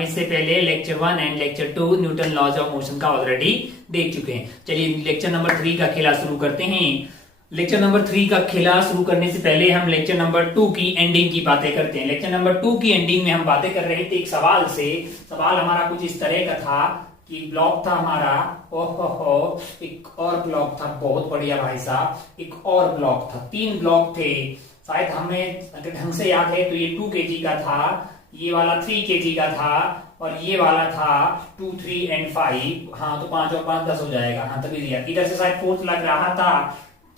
हम इससे पहले lecture 1 and lecture 2 Newton laws of motion का ऑलरेडी देख चुके हैं। चलिए लेक्चर नंबर 3 का खेला शुरू करते हैं। लेक्चर नंबर 3 का खेला शुरू करने से पहले हम लेक्चर नंबर 2 की एंडिंग की बातें करते हैं। लेक्चर नंबर 2 की एंडिंग में हम बातें कर रहे थे एक सवाल से। सवाल हमारा कुछ इस तरह का था कि ब्लॉक था हमारा, ओहो एक और ब्लॉक था, बहुत बढ़िया भाई साहब, एक और ब्लॉक था, 3 ब्लॉक थे शायद, हमें अगर ढंग से याद है तो ये 2 kg का था, ये वाला 3 kg का था और ये वाला था 2, 3 and 5। हाँ तो 5 और 5 10 हो जाएगा। हाँ तभी दिया। इधर से शायद फोर्स लग रहा था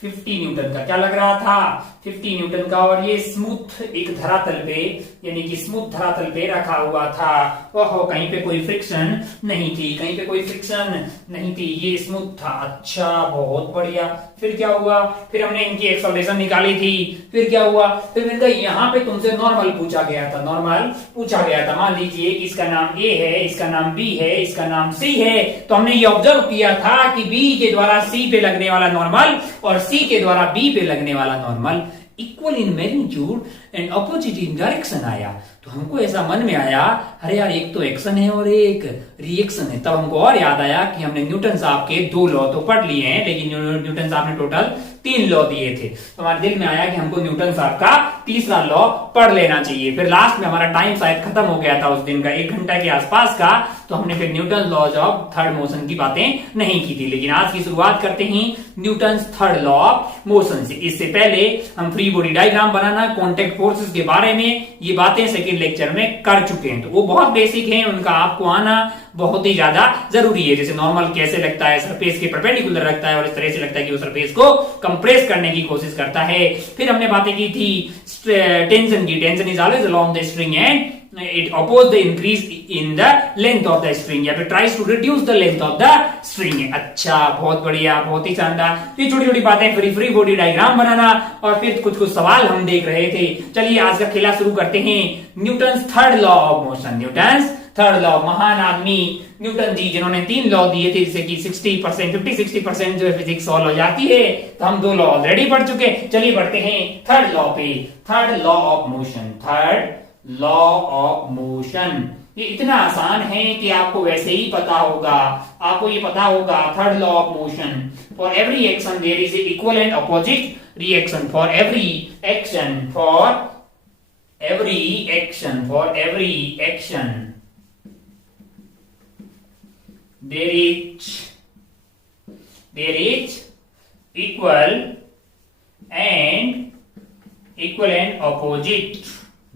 50 न्यूटन का। क्या लग रहा था? 50 न्यूटन का। और ये स्मूथ एक धरातल पे, यानी कि स्मूथ धरातल पे रखा हुआ था। ओहो कहीं पे कोई फ्रिक्शन नहीं थी, कहीं पे कोई फ्रिक्शन नहीं थी, ये स्मूथ था। अच्छा बहुत बढ़िया। फिर क्या हुआ? फिर हमने इनकी एक्सेलरेशन निकाली थी। फिर क्या हुआ? फिर इनका यहाँ पे तुमसे नॉर्मल पूछा गया था, नॉर्मल पूछा गया था। मान लीजिए इसका नाम ए है, इसका नाम बी है, इसका नाम सी है, तो हमने ये ऑब्जर्व किया था कि बी के द्वारा सी पे लगने वाला नॉर्मल और सी के द्वारा बी पे लगने वाला normal equal in magnitude and opposite in direction आया। तो हमको ऐसा मन में आया, अरे यार एक तो एक्शन है और एक रिएक्शन है। तब हमको और याद आया कि हमने न्यूटन साहब के 2 लॉ तो पढ़ लिए हैं, लेकिन न्यूटन साहब ने टोटल 3 लॉ दिए थे। तो हमारे दिल में आया कि हमको न्यूटन साहब का तीसरा लॉ पढ़ लेना चाहिए। फिर लास्ट में हमारा टाइम शायद खत्म हो गया था उस दिन का, 1 घंटा के आसपास का, तो हमने फिर Newton laws of third motion की बातें नहीं की थी। लेकिन आज की शुरुआत करते हैं Newton third law of motion से। इससे पहले हम फ्री बॉडी डायग्राम बनाना, कॉन्टेक्ट फोर्सेस के बारे में ये बातें सेकंड लेक्चर में कर चुके हैं, तो वो बहुत बेसिक है, उनका आपको आना बहुत ही ज्यादा जरूरी है। जैसे नॉर्मल कैसे लगता है, सरफेस के परपेंडिकुलर लगता है और इस तरह से लगता है कि वो सरफेस को कंप्रेस करने की कोशिश करता है। फिर हमने बातें की थी टेंशन की। Tension is always along the string and it opposes the increase in the length of the string या फिर tries to reduce the length of the string। अच्छा बहुत बढ़िया, बहुत ही शानदार। ये छोटी छोटी बातें, फ्री बॉडी डायग्राम बनाना और फिर कुछ कुछ सवाल हम देख रहे थे। चलिए आज का खेला शुरू करते हैं। Newton third law of motion. Newton third law, महान आदमी न्यूटन जी जिन्होंने 3 लॉ दिए थे, जैसे कि 60%, 50-60% जो है फिजिक्स सॉल्व हो जाती है। तो हम 2 लॉ ऑलरेडी पढ़ चुके। चलिए बढ़ते हैं थर्ड लॉ पे। Third law of motion, third law of motion. ये इतना आसान है कि आपको वैसे ही पता होगा, आपको ये पता होगा। Third law of motion, for every action there is equal and opposite reaction. For every action, for every action, for every action there is equal and opposite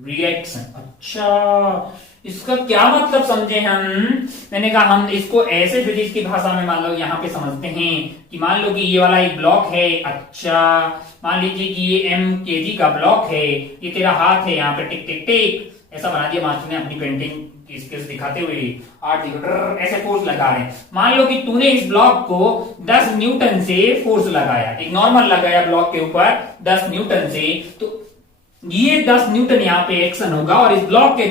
reaction. अच्छा इसका क्या मतलब समझे हम? मैंने कहा हम इसको ऐसे फिजिक्स की भाषा में मान लो यहाँ पे समझते हैं कि मान लो कि ये वाला एक ब्लॉक है। अच्छा मान लीजिए कि ये m kg का ब्लॉक है, ये तेरा हाथ है, यहाँ पे टिक टिक टिक ऐसा बना दिया मास्टर ने अपनी पेंटिंग की स्किल्स दिखाते हुए। ऐसे फोर्स लगा रहे हैं। मान लो कि तूने इस ब्लॉक को 10 न्यूटन से फोर्स लगाया, एक नॉर्मल लगाया ब्लॉक के ऊपर 10 न्यूटन से, तो ये 10 न्यूटन यहाँ पे एक्शन होगा और इस ब्लॉक के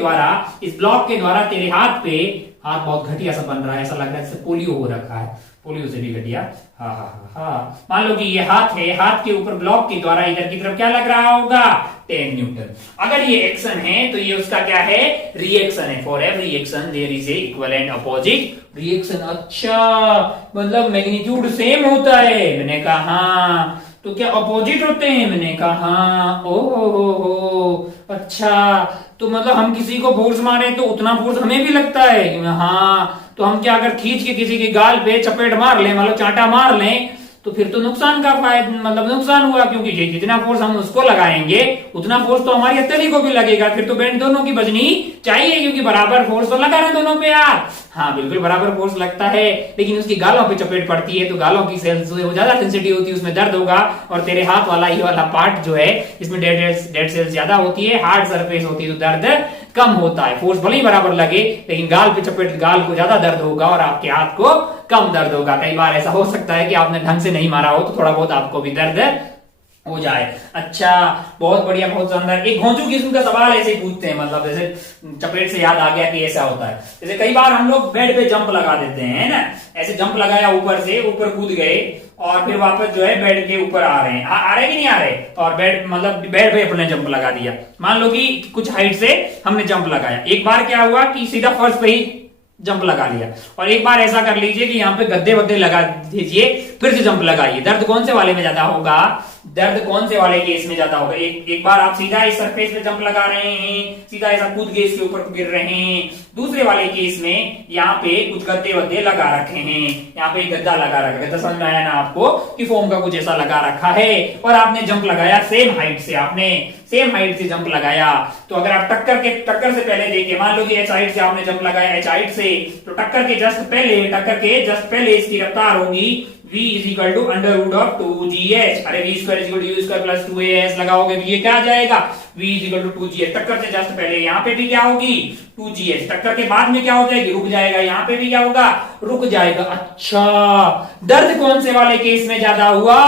द्वारा तेरे हाथ पे, हाथ बहुत घटिया सा बन रहा है, ऐसा लग रहा है जैसे पोलियो हो रखा है, पोलियो से भी घटिया। हाँ मान लो कि ये हाथ है, हाथ के ऊपर ब्लॉक के द्वारा इधर की तरफ क्या लग रहा होगा? 10 न्यूटन। अगर ये एक्शन है तो ये उसका क्या है? रिएक्शन है। For every action there is a equal and opposite reaction. अच्छा मतलब मैग्नीट्यूड सेम होता है? मैंने कहा हाँ। तो क्या अपोजिट होते हैं? मैंने कहा हाँ। ओ अच्छा तो मतलब हम किसी को फोर्स मारे तो उतना फोर्स हमें भी लगता है? हाँ। तो हम क्या अगर खींच के किसी के गाल पे चपेट मार लें, मतलब चांटा मार लें, तो फिर तो नुकसान का फायदा, मतलब नुकसान हुआ, क्योंकि जितना फोर्स हम उसको लगाएंगे उतना फोर्स तो हमारी हथेली को भी लगेगा। फिर तो बैंड दोनों की बजनी चाहिए, क्योंकि बराबर फोर्स तो लगा रहे दोनों पे यार। हाँ बिल्कुल बराबर फोर्स लगता है, लेकिन उसकी गालों पे चपेट पड़ती है तो गालों की सेल्स जो है वो ज्यादा सेंसिटिव होती है, उसमें दर्द होगा। और तेरे हाथ वाला ये वाला पार्ट जो है इसमें डेड सेल्स ज्यादा होती है, हार्ड सरफेस होती है, तो दर्द कम होता है। फोर्स भले ही बराबर लगे लेकिन गाल पे चपेट, गाल को ज्यादा दर्द होगा और आपके हाथ को कम दर्द होगा। कई बार ऐसा हो सकता है कि आपने ढंग से नहीं मारा हो तो थोड़ा बहुत आपको भी दर्द हो जाए। अच्छा, बहुत बढ़िया, बहुत शानदार। एक घोंचू किस्म का सवाल ऐसे ही पूछते हैं, मतलब जैसे चपेट से याद आ गया कि ऐसा होता है। जैसे कई बार हम लोग बेड पे जंप लगा देते हैं ना, ऐसे जंप लगाया ऊपर से, ऊपर कूद गए और फिर वापस जो है बेड के ऊपर आ रहे हैं, आ रहे कि नहीं आ रहे, और बेड मतलब बेड पे अपने जंप लगा दिया। मान लो कि कुछ हाइट से हमने जंप लगाया, एक बार क्या हुआ कि सीधा फर्श पे ही जंप लगा लिया, और एक बार ऐसा कर लीजिए कि यहाँ पे गद्दे वद्दे लगा दीजिए, फिर से जंप लगाइए। दर्द कौन से वाले में ज्यादा होगा, दर्द कौन से वाले केस में ज्यादा होगा? एक बार आप सीधा इस सरफेस पे जंप लगा रहे हैं, सीधा ऐसा कूद के इसके ऊपर गिर रहे हैं। दूसरे वाले केस में यहाँ पे कुछ गद्दे वद्दे लगा रखे हैं, यहाँ पे गद्दा लगा रखा है, गद्दा समझ में आया ना आपको, कि फोम का कुछ ऐसा लगा रखा है, और आपने जंप लगाया सेम हाइट से, आपने सेम हाइट से जंप लगाया। तो अगर आप टक्कर से पहले देखिए, मान लो कि एच हाइट से आपने जंप लगाया, एच हाइट से, तो टक्कर के जस्ट पहले इसकी रफ्तार होगी v is equal to under root of 2gh। अरे v square is equal to u square plus 2as लगाओगे तो ये क्या आ जाएगा, v is equal to 2gh। टक्कर से जस्ट पहले यहाँ पे भी क्या होगी, 2gh। टक्कर के बाद में क्या हो जाएगी, रुक जाएगा, यहाँ पे भी क्या होगा, रुक जाएगा। अच्छा, दर्द कौन से वाले केस में ज्यादा हुआ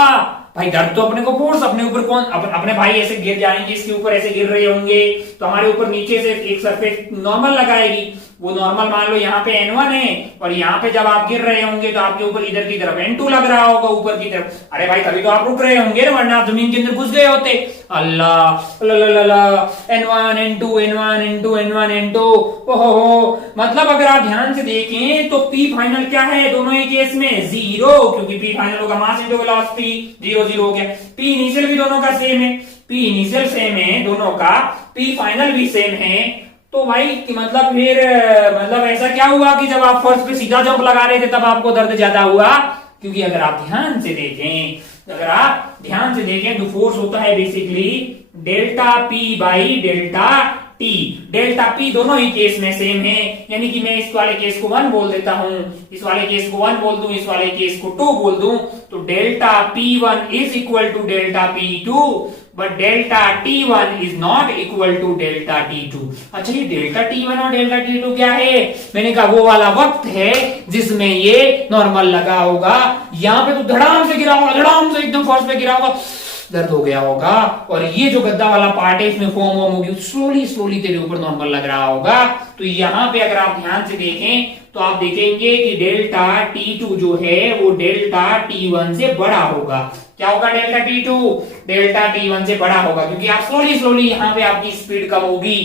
भाई? दर्द तो अपने को फोर्स अपने ऊपर कौन, अपने भाई ऐसे गिर जाएंगे, इसके ऊपर ऐसे गिर रहे होंगे, तो हमारे ऊपर नीचे से एक सरफेस नॉर्मल लगाएगी, वो नॉर्मल मान लो यहाँ पे N1 है, और यहाँ पे जब आप गिर रहे होंगे तो आपके ऊपर इधर की तरफ N2 लग रहा होगा, ऊपर की तरफ। अरे भाई तभी तो आप रुक रहे होंगे, वरना आप जमीन के अंदर घुस गए होते। अल्लाह N1 N2 N1 N2 N1 N2, ओहो, मतलब अगर आप ध्यान से देखें तो P फाइनल क्या है दोनों ही केस में, 0, क्योंकि P फाइनल होगा मास इनटू वेलोसिटी, 0 0 हो गया। P इनिशियल भी दोनों का सेम है, P इनिशियल सेम है दोनों का, P फाइनल भी सेम है। तो भाई मतलब फिर मतलब ऐसा क्या हुआ कि जब आप फर्स्ट पे सीधा जंप लगा रहे थे तब आपको दर्द ज्यादा हुआ? क्योंकि अगर आप ध्यान से देखें तो फोर्स होता है basically delta P by delta T. Delta P दोनों ही केस में सेम है, यानी कि मैं इस वाले केस को 1 बोल देता हूं, इस वाले केस को 1 बोल दूं, इस वाले केस को 2 बोल दूं, तो delta P1 is equal to delta P2, but delta T1 is not equal to delta T2। अच्छा, ये डेल्टा T1 और डेल्टा T2 क्या है? मैंने कहा वो वाला वक्त है जिसमें ये नॉर्मल लगा होगा, यहाँ पे तो धड़ाम से गिरा होगा, धड़ाम से एकदम फर्स्ट पे गिरा होगा, दर्द हो गया होगा, और ये जो गद्दा वाला पार्ट है इसमें फोम वोम होगी, स्लोली तेरे ऊपर नॉर्मल लग रहा होगा। तो यहाँ पे अगर आप ध्यान से देखें तो आप देखेंगे कि डेल्टा T2 जो है वो डेल्टा T1 से बड़ा होगा। क्या होगा, डेल्टा T1 से बड़ा होगा, क्योंकि आप स्लोली यहाँ पे आपकी स्पीड कम होगी,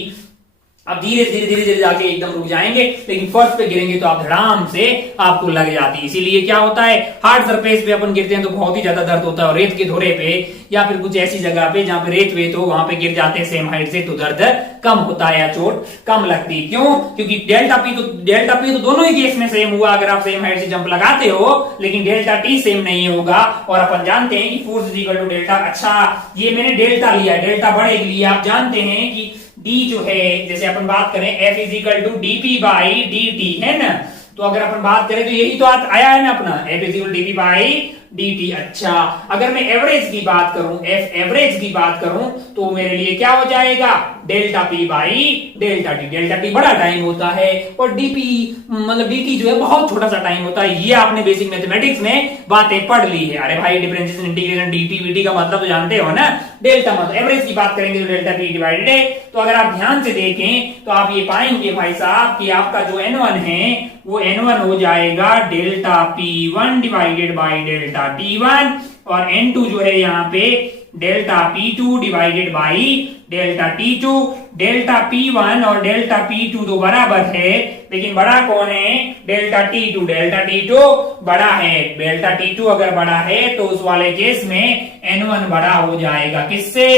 अब धीरे जाके एकदम रुक जाएंगे, लेकिन फर्स्ट पे गिरेंगे तो आप धड़ाम से आपको लग जाती है। इसीलिए क्या होता है, हार्ड सरफेस पे अपन गिरते हैं तो बहुत ही ज्यादा दर्द होता है, और रेत के धोरे पे या फिर कुछ ऐसी जगह पे जहां पे रेत वेत हो वहां पे गिर जाते हैं सेम हाइट से, तो दर्द कम होता है या चोट कम लगती है। क्यों? क्योंकि डेल्टा पी तो दोनों ही केस में सेम हुआ अगर आप सेम हाइट से जंप लगाते हो, लेकिन डेल्टा टी सेम नहीं होगा, और अपन जानते हैं कि force is equal to delta. अच्छा, ये मैंने डेल्टा लिया, डेल्टा बड़े के लिए आप जानते हैं कि D जो है, जैसे अपन बात करें F is equal to dP by dt है ना, तो अगर अपन बात करें तो यही तो आया है ना अपना, F is equal dP by dt। अच्छा, अगर मैं एवरेज की बात करूं, F एवरेज की बात करूं, तो मेरे लिए क्या हो जाएगा, delta P by delta T। Delta T बड़ा टाइम होता है और dP मतलब dt जो है बहुत छोटा सा टाइम होता है। ये आपने बेसिक मैथमेटिक्स में बातें पढ़ ली है। अरे भाई, डिफरेंशिएशन इंटीग्रेशन dt vt का मतलब तो जानते हो ना, डेल्टा मतलब एवरेज की बात करेंगे तो डेल्टा P डिवाइडेड है। तो अगर आप ध्यान से देखें तो आप ये पाएंगे भाई साहब कि आपका जो N1 है वो N1 हो जाएगा delta P1 divided by delta T1, और N2 जो है यहाँ पे delta P2 divided by delta T2। Delta P1 और डेल्टा P2 तो बराबर है, लेकिन बड़ा कौन है, डेल्टा T2। डेल्टा T2 बड़ा है, डेल्टा T2 अगर बड़ा है तो उस वाले केस में N1 बड़ा हो जाएगा, किससे,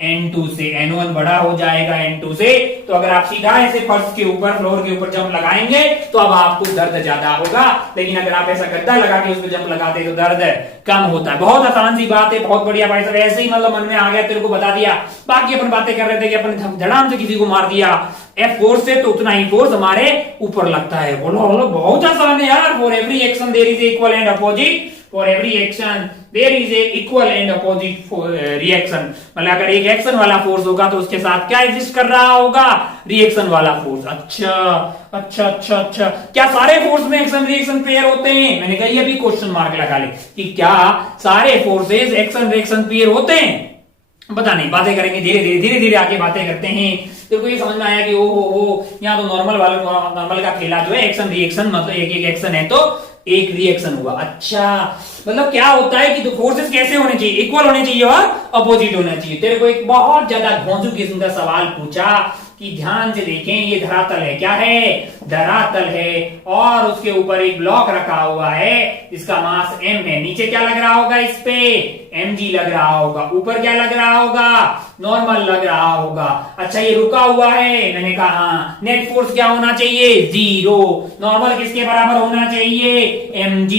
N2 से। N1 बड़ा हो जाएगा N2 से। तो अगर आप सीधा ऐसे फर्श के ऊपर, फ्लोर के ऊपर जंप लगाएंगे तो अब आपको दर्द ज्यादा होगा, लेकिन अगर आप ऐसा गद्दा लगा के उस पर जंप लगाते तो दर्द कम होता है। बहुत आसान सी बात है, बहुत बढ़िया भाई साहब, ऐसे ही मतलब मन में आ गया, तेरे को बता दिया। बाकी अपन बातें कर रहे थे कि अपन धड़ाम से किसी को मार दिया F फोर्स से, तो उतना ही फोर्स हमारे ऊपर लगता है। बोलो बहुत आसान है यार, for every action there is equal and opposite for every action there is a equal and opposite reaction. मतलब अगर एक एक्शन वाला फोर्स होगा तो उसके साथ क्या एग्जिस्ट कर रहा होगा, रिएक्शन वाला फोर्स। अच्छा अच्छा अच्छा अच्छा, क्या सारे फोर्स में एक्शन रिएक्शन पेयर होते हैं? मैंने कहा ये भी क्वेश्चन मार्क लगा ले कि क्या सारे फोर्सेस एक्शन रिएक्शन पेयर होते हैं। पता नहीं, बातें करेंगे धीरे धीरे आगे बातें करते हैं। देखो ये समझ में आया कि ओ हो यहाँ तो नॉर्मल का खेला जो है एक्शन रिएक्शन, मतलब एक एक एक्शन है तो एक रिएक्शन हुआ। अच्छा, मतलब क्या होता है कि तो फोर्सेस कैसे होने चाहिए, इक्वल होने चाहिए और अपोजिट होना चाहिए। तेरे को एक बहुत ज्यादा घोंसू किस्म का सवाल पूछा कि ध्यान से देखें, ये धरातल है, क्या है, धरातल है, और उसके ऊपर एक ब्लॉक रखा हुआ है, इसका मास m है। नीचे क्या लग रहा होगा, इस पे mg लग रहा होगा, ऊपर क्या लग रहा होगा, नॉर्मल लग रहा होगा। अच्छा ये रुका हुआ है, मैंने कहा नेट फोर्स क्या होना चाहिए, 0। नॉर्मल किसके बराबर होना चाहिए, mg।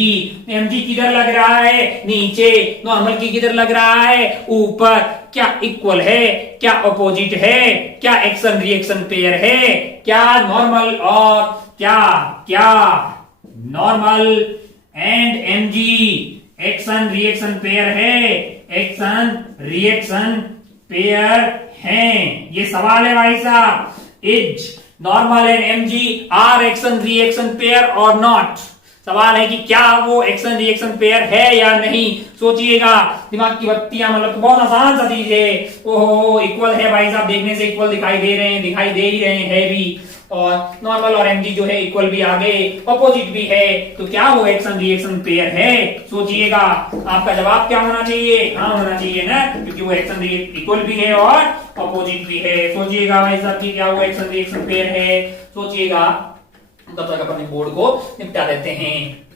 mg किधर लग रहा है, नीचे। नॉर्मल की किधर लग रहा है, ऊपर। क्या इक्वल है, क्या अपोजिट है, क्या एक्शन रिएक्शन पेयर है, क्या नॉर्मल और क्या क्या normal and mg action reaction pair है, एक्शन रिएक्शन पेयर है। ये सवाल है भाई साहब, is normal and mg are action reaction pair और नॉट। सवाल है कि क्या वो एक्शन रिएक्शन पेयर है या नहीं। सोचिएगा, दिमाग की बत्तियां, मतलब तो बहुत आसान सा चीज है। ओहो, इक्वल है भाई साहब, देखने से इक्वल दिखाई दे रहे हैं, दिखाई दे ही रहे हैं भी। और नॉर्मल और mg जो है इक्वल भी आ गए, अपोजिट भी है, तो क्या वो एक्शन रिएक्शन पेयर है। सोचिएगा, आपका जवाब क्या होना चाहिए, हाँ होना चाहिए ना, क्योंकि वो एक्शन इक्वल भी है और अपोजिट भी है। सोचिएगा भाई साहब कि क्या वो एक्शन रिएक्शन पेयर है। सोचिएगा, तब तक अपने बोर्ड को निपटा देते हैं।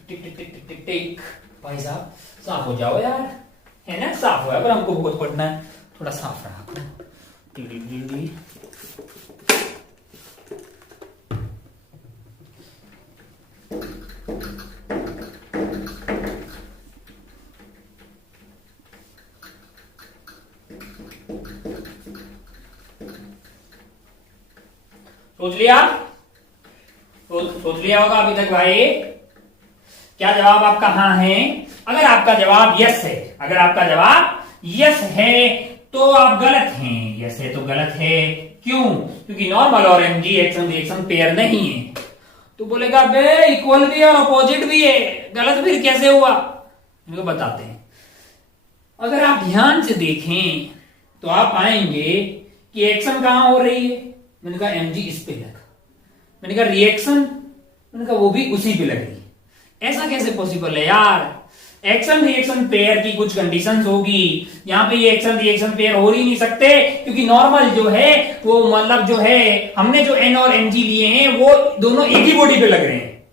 टिक टिक टिक टिक टिक टिक। भाई साहब साफ हो जाओ यार, है ना, साफ हो, पर हमको बहुत पढ़ना है, थोड़ा साफ रहा करो। सोच लिया, सोच लिया होगा अभी तक भाई। क्या जवाब आपका हाँ है? अगर आपका जवाब यस है, अगर आपका जवाब यस है तो आप गलत हैं। यस है तो गलत है, क्यों? क्योंकि नॉर्मल और mg एक्शन रिएक्शन पेयर नहीं है। तो बोलेगा बे इक्वल भी है और अपोजिट भी है, गलत फिर कैसे हुआ? इनको बताते हैं। अगर आप ध्यान से देखें तो आप पाएंगे कि एक्शन कहां हो रही है, मैंने कहा mg इस पे लगा, मैंने कहा रिएक्शन, मैंने कहा वो भी उसी पे लग रही है। ऐसा कैसे पॉसिबल है यार? एक्शन रिएक्शन पेयर की कुछ कंडीशंस होगी, यहाँ पे ये एक्शन रिएक्शन पेयर हो ही नहीं सकते, क्योंकि नॉर्मल जो है वो, मतलब जो है, हमने जो n और mg लिए हैं वो दोनों एक ही बॉडी पे लग रहे हैं।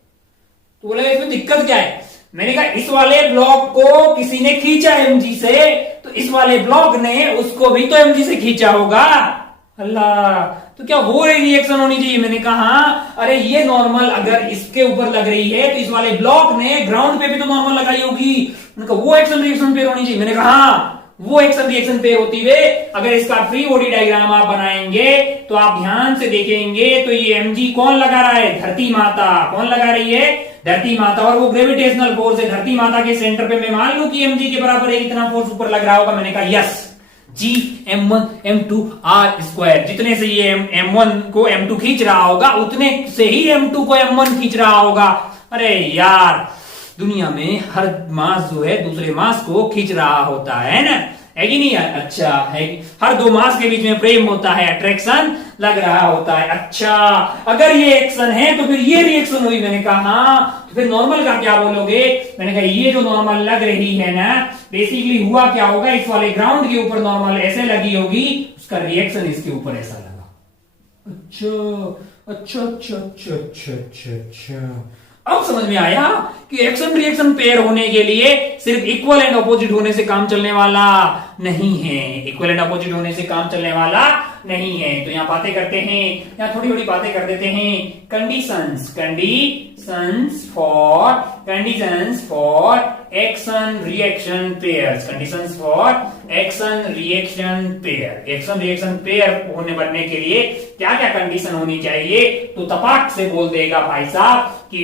तो बोले इसमें दिक्कत क्या है? मैंने कहा इस वाले ब्लॉक को किसी ने खींचा mg से, तो इस वाले ब्लॉक ने उसको भी तो mg से खींचा होगा। अल्लाह, तो क्या वो रिएक्शन होनी चाहिए? मैंने कहा अरे ये नॉर्मल अगर इसके ऊपर लग रही है तो इस वाले ब्लॉक ने ग्राउंड पे भी तो नॉर्मल लगाई होगी। मैंने कहा वो एक्शन रिएक्शन पेयर होनी चाहिए। मैंने कहा हाँ, वो एक्शन रिएक्शन पेयर होती है। अगर इसका फ्री बॉडी डायग्राम आप बनाएंगे तो आप ध्यान से देखेंगे तो ये mg कौन लगा रहा है? धरती माता। कौन लगा रही है? धरती माता। और वो ग्रेविटेशनल फोर्स है धरती माता के सेंटर पे। मैं मान लू कि mg के बराबर एक इतना फोर्स ऊपर लग रहा होगा। मैंने कहा yes, G m1 m2 r square, जितने से ये m1 को m2 खींच रहा होगा उतने से ही m2 को m1 खींच रहा होगा। अरे यार, दुनिया में हर मास जो है दूसरे मास को खींच रहा होता है ना, है कि नहीं? अच्छा है, हर दो मास के बीच में प्रेम होता है, अट्रैक्शन लग रहा होता है। अच्छा, अगर ये एक्शन है तो फिर ये रिएक्शन हुई। मैंने कहा हाँ, तो फिर नॉर्मल का क्या बोलोगे? मैंने कहा ये जो नॉर्मल लग रही है ना, बेसिकली हुआ क्या होगा, इस वाले ग्राउंड के ऊपर नॉर्मल ऐसे लगी होगी, उसका रिएक्शन इसके ऊपर ऐसा लगा। अच्छा अच्छा अच्छा अच्छा अच्छा अच्छा अच्छा, अब समझ में आया कि एक्शन रिएक्शन पेयर होने के लिए सिर्फ इक्वल एंड अपोजिट होने से काम चलने वाला नहीं है। इक्वल एंड अपोजिट होने से काम चलने वाला नहीं है। तो यहाँ बातें करते हैं, यहाँ थोड़ी थोड़ी बातें कर देते हैं। Conditions for action reaction pairs, conditions for action reaction pair. Action reaction pair होने बनने के लिए क्या क्या कंडीशन होनी चाहिए? तो तपाक से बोल देगा भाई साहब कि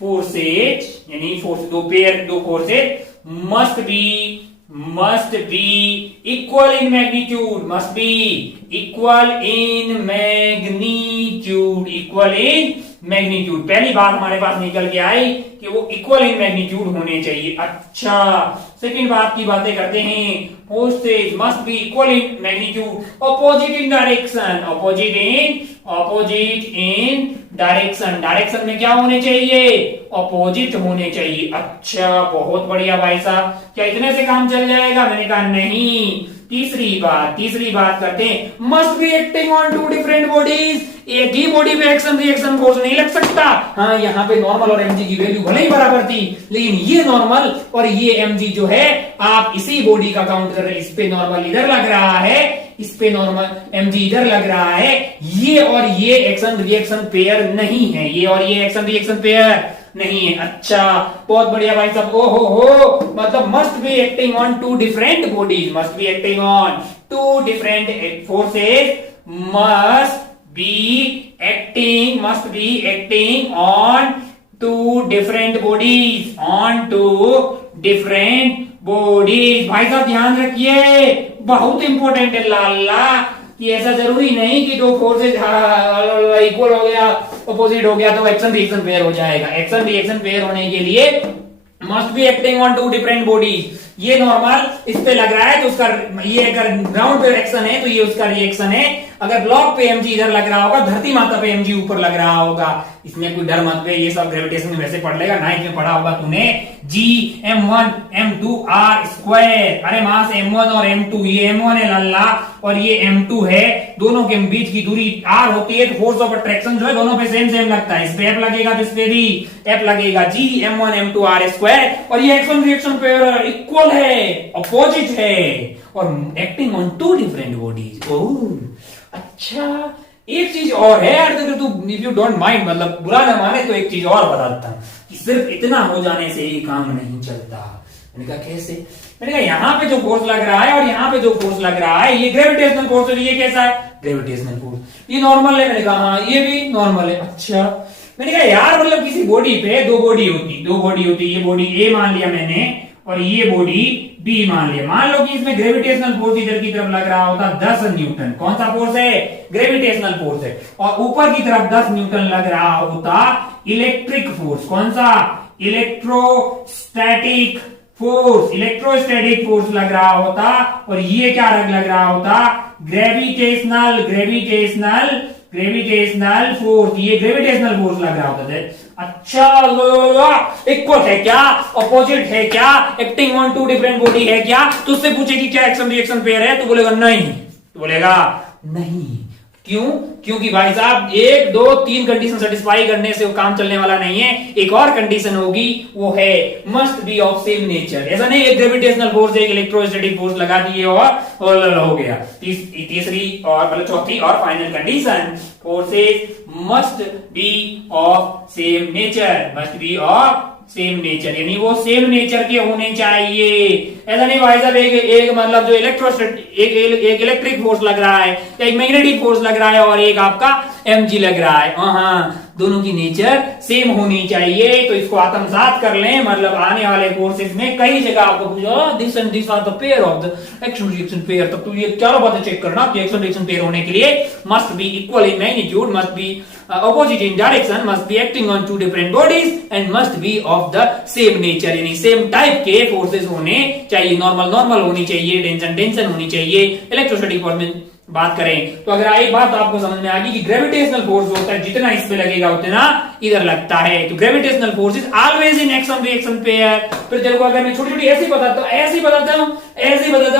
फोर्सेज यानी दो पेयर दो forces must be equal in magnitude, must be equal in magnitude. पहली बात हमारे पास निकल के आई कि वो इक्वल इन मैग्नीट्यूड होने चाहिए। अच्छा, सेकंड बात की बातें करते हैं। Forces must be equal in magnitude, opposite in direction, direction में क्या होने चाहिए? ऑपोजिट होने चाहिए। अच्छा, बहुत बढ़िया भाई साहब, क्या इतने से काम चल जाएगा? मैंने कहा नहीं। तीसरी बात करते हैं, must be acting on two different bodies, एक ही बॉडी पे एक्शन रिएक्शन फोर्स नहीं लग सकता। हाँ, यहाँ पे नॉर्मल और एमजी की वैल्यू भले ही बराबर थी, लेकिन ये नॉर्मल और ये एमजी जो है, आप इसी बॉडी का काउंट कर रहे हैं। इस पे नॉर्मल इधर लग रहा है, इस पे नॉर्मल एमजी इधर लग रहा है। ये और ये एक्शन रिएक्शन पेयर नहीं है, ये और ये एक्शन रिएक्शन पेयर नहीं है। अच्छा, बहुत बढ़िया भाई साहब। ओहो हो, मतलब must be acting on two different bodies, must be acting on two different forces, must be acting on two different bodies, भाई साहब ध्यान रखिए, बहुत इंपॉर्टेंट है लाला, कि ऐसा जरूरी नहीं कि दो फोर्सेज इक्वल हो गया, अपोजिट हो गया तो एक्शन रिएक्शन पेयर हो जाएगा। एक्शन रिएक्शन पेयर होने के लिए must be acting on two different bodies. ये नॉर्मल इस पे लग रहा है तो उसका, ये अगर ग्राउंड पे एक्शन है तो ये उसका रिएक्शन है। अगर ब्लॉक पे एमजी इधर लग रहा होगा, धरती माता पे एमजी ऊपर लग रहा होगा, इसमें कोई डर मत पे, ये सब ग्रेविटेशन में वैसे पढ़ लेगा। 9th में पढ़ा होगा तूने, Gm1 m2 r स्क्वायर। अरे मास m1 और m2, ये m1 है लल्ला और ये m2 है, दोनों के बीच की दूरी r होती है, तो फोर्स ऑफ अट्रैक्शन जो है दोनों पे सेम लगता है। इस पे F लगेगा तो इस पे भी F लगेगा, Gm1 m2 r स्क्वायर। और ये एक्शन रिएक्शन पेयर इक्वल है, अपोजिट है और acting on two different bodies. Oh अच्छा, एक चीज और है यार, अगर तू इफ यू डोंट माइंड, मतलब बुरा ना माने तो एक चीज और बता देता हूं कि सिर्फ इतना हो जाने से ही काम नहीं चलता। मैंने कहा कैसे? मैंने कहा यहाँ पे जो फोर्स लग रहा है और यहाँ पे जो फोर्स लग रहा है, ये ग्रेविटेशनल फोर्स है। ये कैसा है? Gravitational force. ये नॉर्मल है। मैंने कहा हाँ, ये भी नॉर्मल है। अच्छा, मैंने कहा यार मतलब किसी बॉडी पे दो बॉडी होती, ये बॉडी ए मान लिया मैंने और ये बॉडी बी मान लिया। मान लो कि इसमें ग्रेविटेशनल फोर्स इधर की तरफ लग रहा होता 10 न्यूटन। कौन सा फोर्स है? ग्रेविटेशनल फोर्स है। और ऊपर की तरफ 10 न्यूटन लग रहा होता इलेक्ट्रिक फोर्स। कौन सा? इलेक्ट्रोस्टैटिक फोर्स लग रहा होता। और ये क्या लग रहा होता? Gravitational force. ये ग्रेविटेशनल फोर्स लग रहा होता है। अच्छा, इक्वल है क्या? अपोजिट है क्या? Acting on two different body है क्या? तो उससे पूछे कि क्या एक्शन रिएक्शन पेयर है, तो बोलेगा नहीं, क्यों? क्योंकि भाई साहब 1 2 3 कंडीशन सेटिस्फाई करने से वो काम चलने वाला नहीं है। एक और कंडीशन होगी, वो है must be of same nature. ऐसा नहीं एक ग्रेविटेशनल फोर्स एक इलेक्ट्रोस्टैटिक फोर्स लगा दिए और हो गया। तीसरी और मतलब चौथी और final condition, forces must B of same nature, यानी वो सेम नेचर के होने चाहिए। ऐसा नहीं भाई साहब एक मतलब जो एक इलेक्ट्रिक फोर्स लग रहा है, एक मैग्नेटिक फोर्स लग रहा है और एक आपका mg लग रहा है। हाँ, दोनों की नेचर सेम होनी चाहिए। तो इसको आत्मसात कर लें, मतलब आने वाले कोर्सेज में कई जगह आपको पूछो this and this are the pair of the action reaction pair, तब तो ये चारों बातें चेक करना कि एक्शन रिएक्शन पेयर होने के लिए must be equal in magnitude, must be opposite in direction, must be acting on two different bodies and must be of the same nature, यानी सेम टाइप के फोर्सेस होने चाहिए। Normal होनी चाहिए, tension होनी चाहिए। इलेक्ट्रोस्टैटिक फोर्स में बात करें तो अगर एक बात तो आपको समझ में आ गई कि ग्रेविटेशनल फोर्स होता है, जितना इस पे लगेगा उतना इधर लगता है। तो gravitational force is always in action reaction pair. फिर तेरे को अगर मैं छोटी ऐसे ही बताता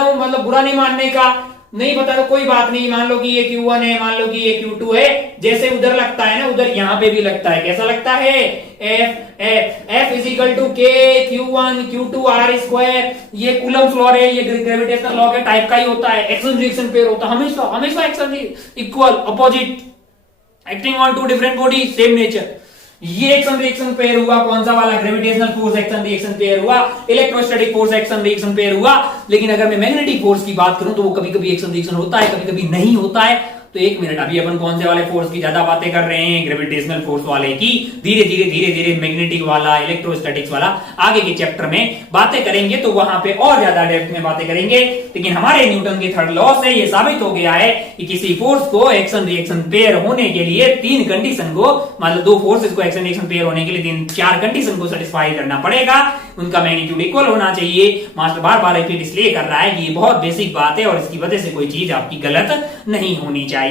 हूँ, मतलब बुरा नहीं मानने का, नहीं पता तो कोई बात नहीं। मान लो कि ये Q1 है, मान लो कि ये Q2 है, जैसे उधर लगता है ना उधर यहाँ पे भी लगता है। कैसा लगता है? F is equal to K Q1 Q2 R square. ये कूलम्ब्स लॉ है, ये ग्रेविटेशनल लॉ के टाइप का ही होता है। एक्शन रिएक्शन पेयर होता है हमेशा action equal opposite, acting on two different body, same nature. ये एक्शन रिएक्शन पेयर हुआ, कौन सा वाला? Gravitational force action reaction pair हुआ, electrostatic force action reaction pair हुआ। लेकिन अगर मैं मैग्नेटिक फोर्स की बात करूं तो वो कभी कभी एक्शन रिएक्शन होता है, कभी कभी नहीं होता है। तो एक मिनट, अभी अपन कौन से वाले फोर्स की ज्यादा बातें कर रहे हैं? ग्रेविटेशनल फोर्स वाले की। धीरे धीरे मैग्नेटिक वाला, इलेक्ट्रोस्टैटिक्स वाला आगे के चैप्टर में बातें करेंगे, तो वहां पे और ज्यादा डेप्थ में बातें करेंगे। लेकिन हमारे न्यूटन के थर्ड लॉ से ये साबित हो गया है कि किसी फोर्स को एक्शन रिएक्शन पेयर होने के लिए 3 कंडीशन को, मतलब 2 फोर्सेस को एक्शन रिएक्शन पेयर होने के लिए 4 कंडीशन को सेटिस्फाई करना पड़ेगा। उनका मैग्नीट्यूड इक्वल होना चाहिए। मास्टर बार बार रिपीट इसलिए कर रहा है कि ये बहुत बेसिक बात है और इसकी वजह से कोई चीज आपकी गलत नहीं होनी चाहिए।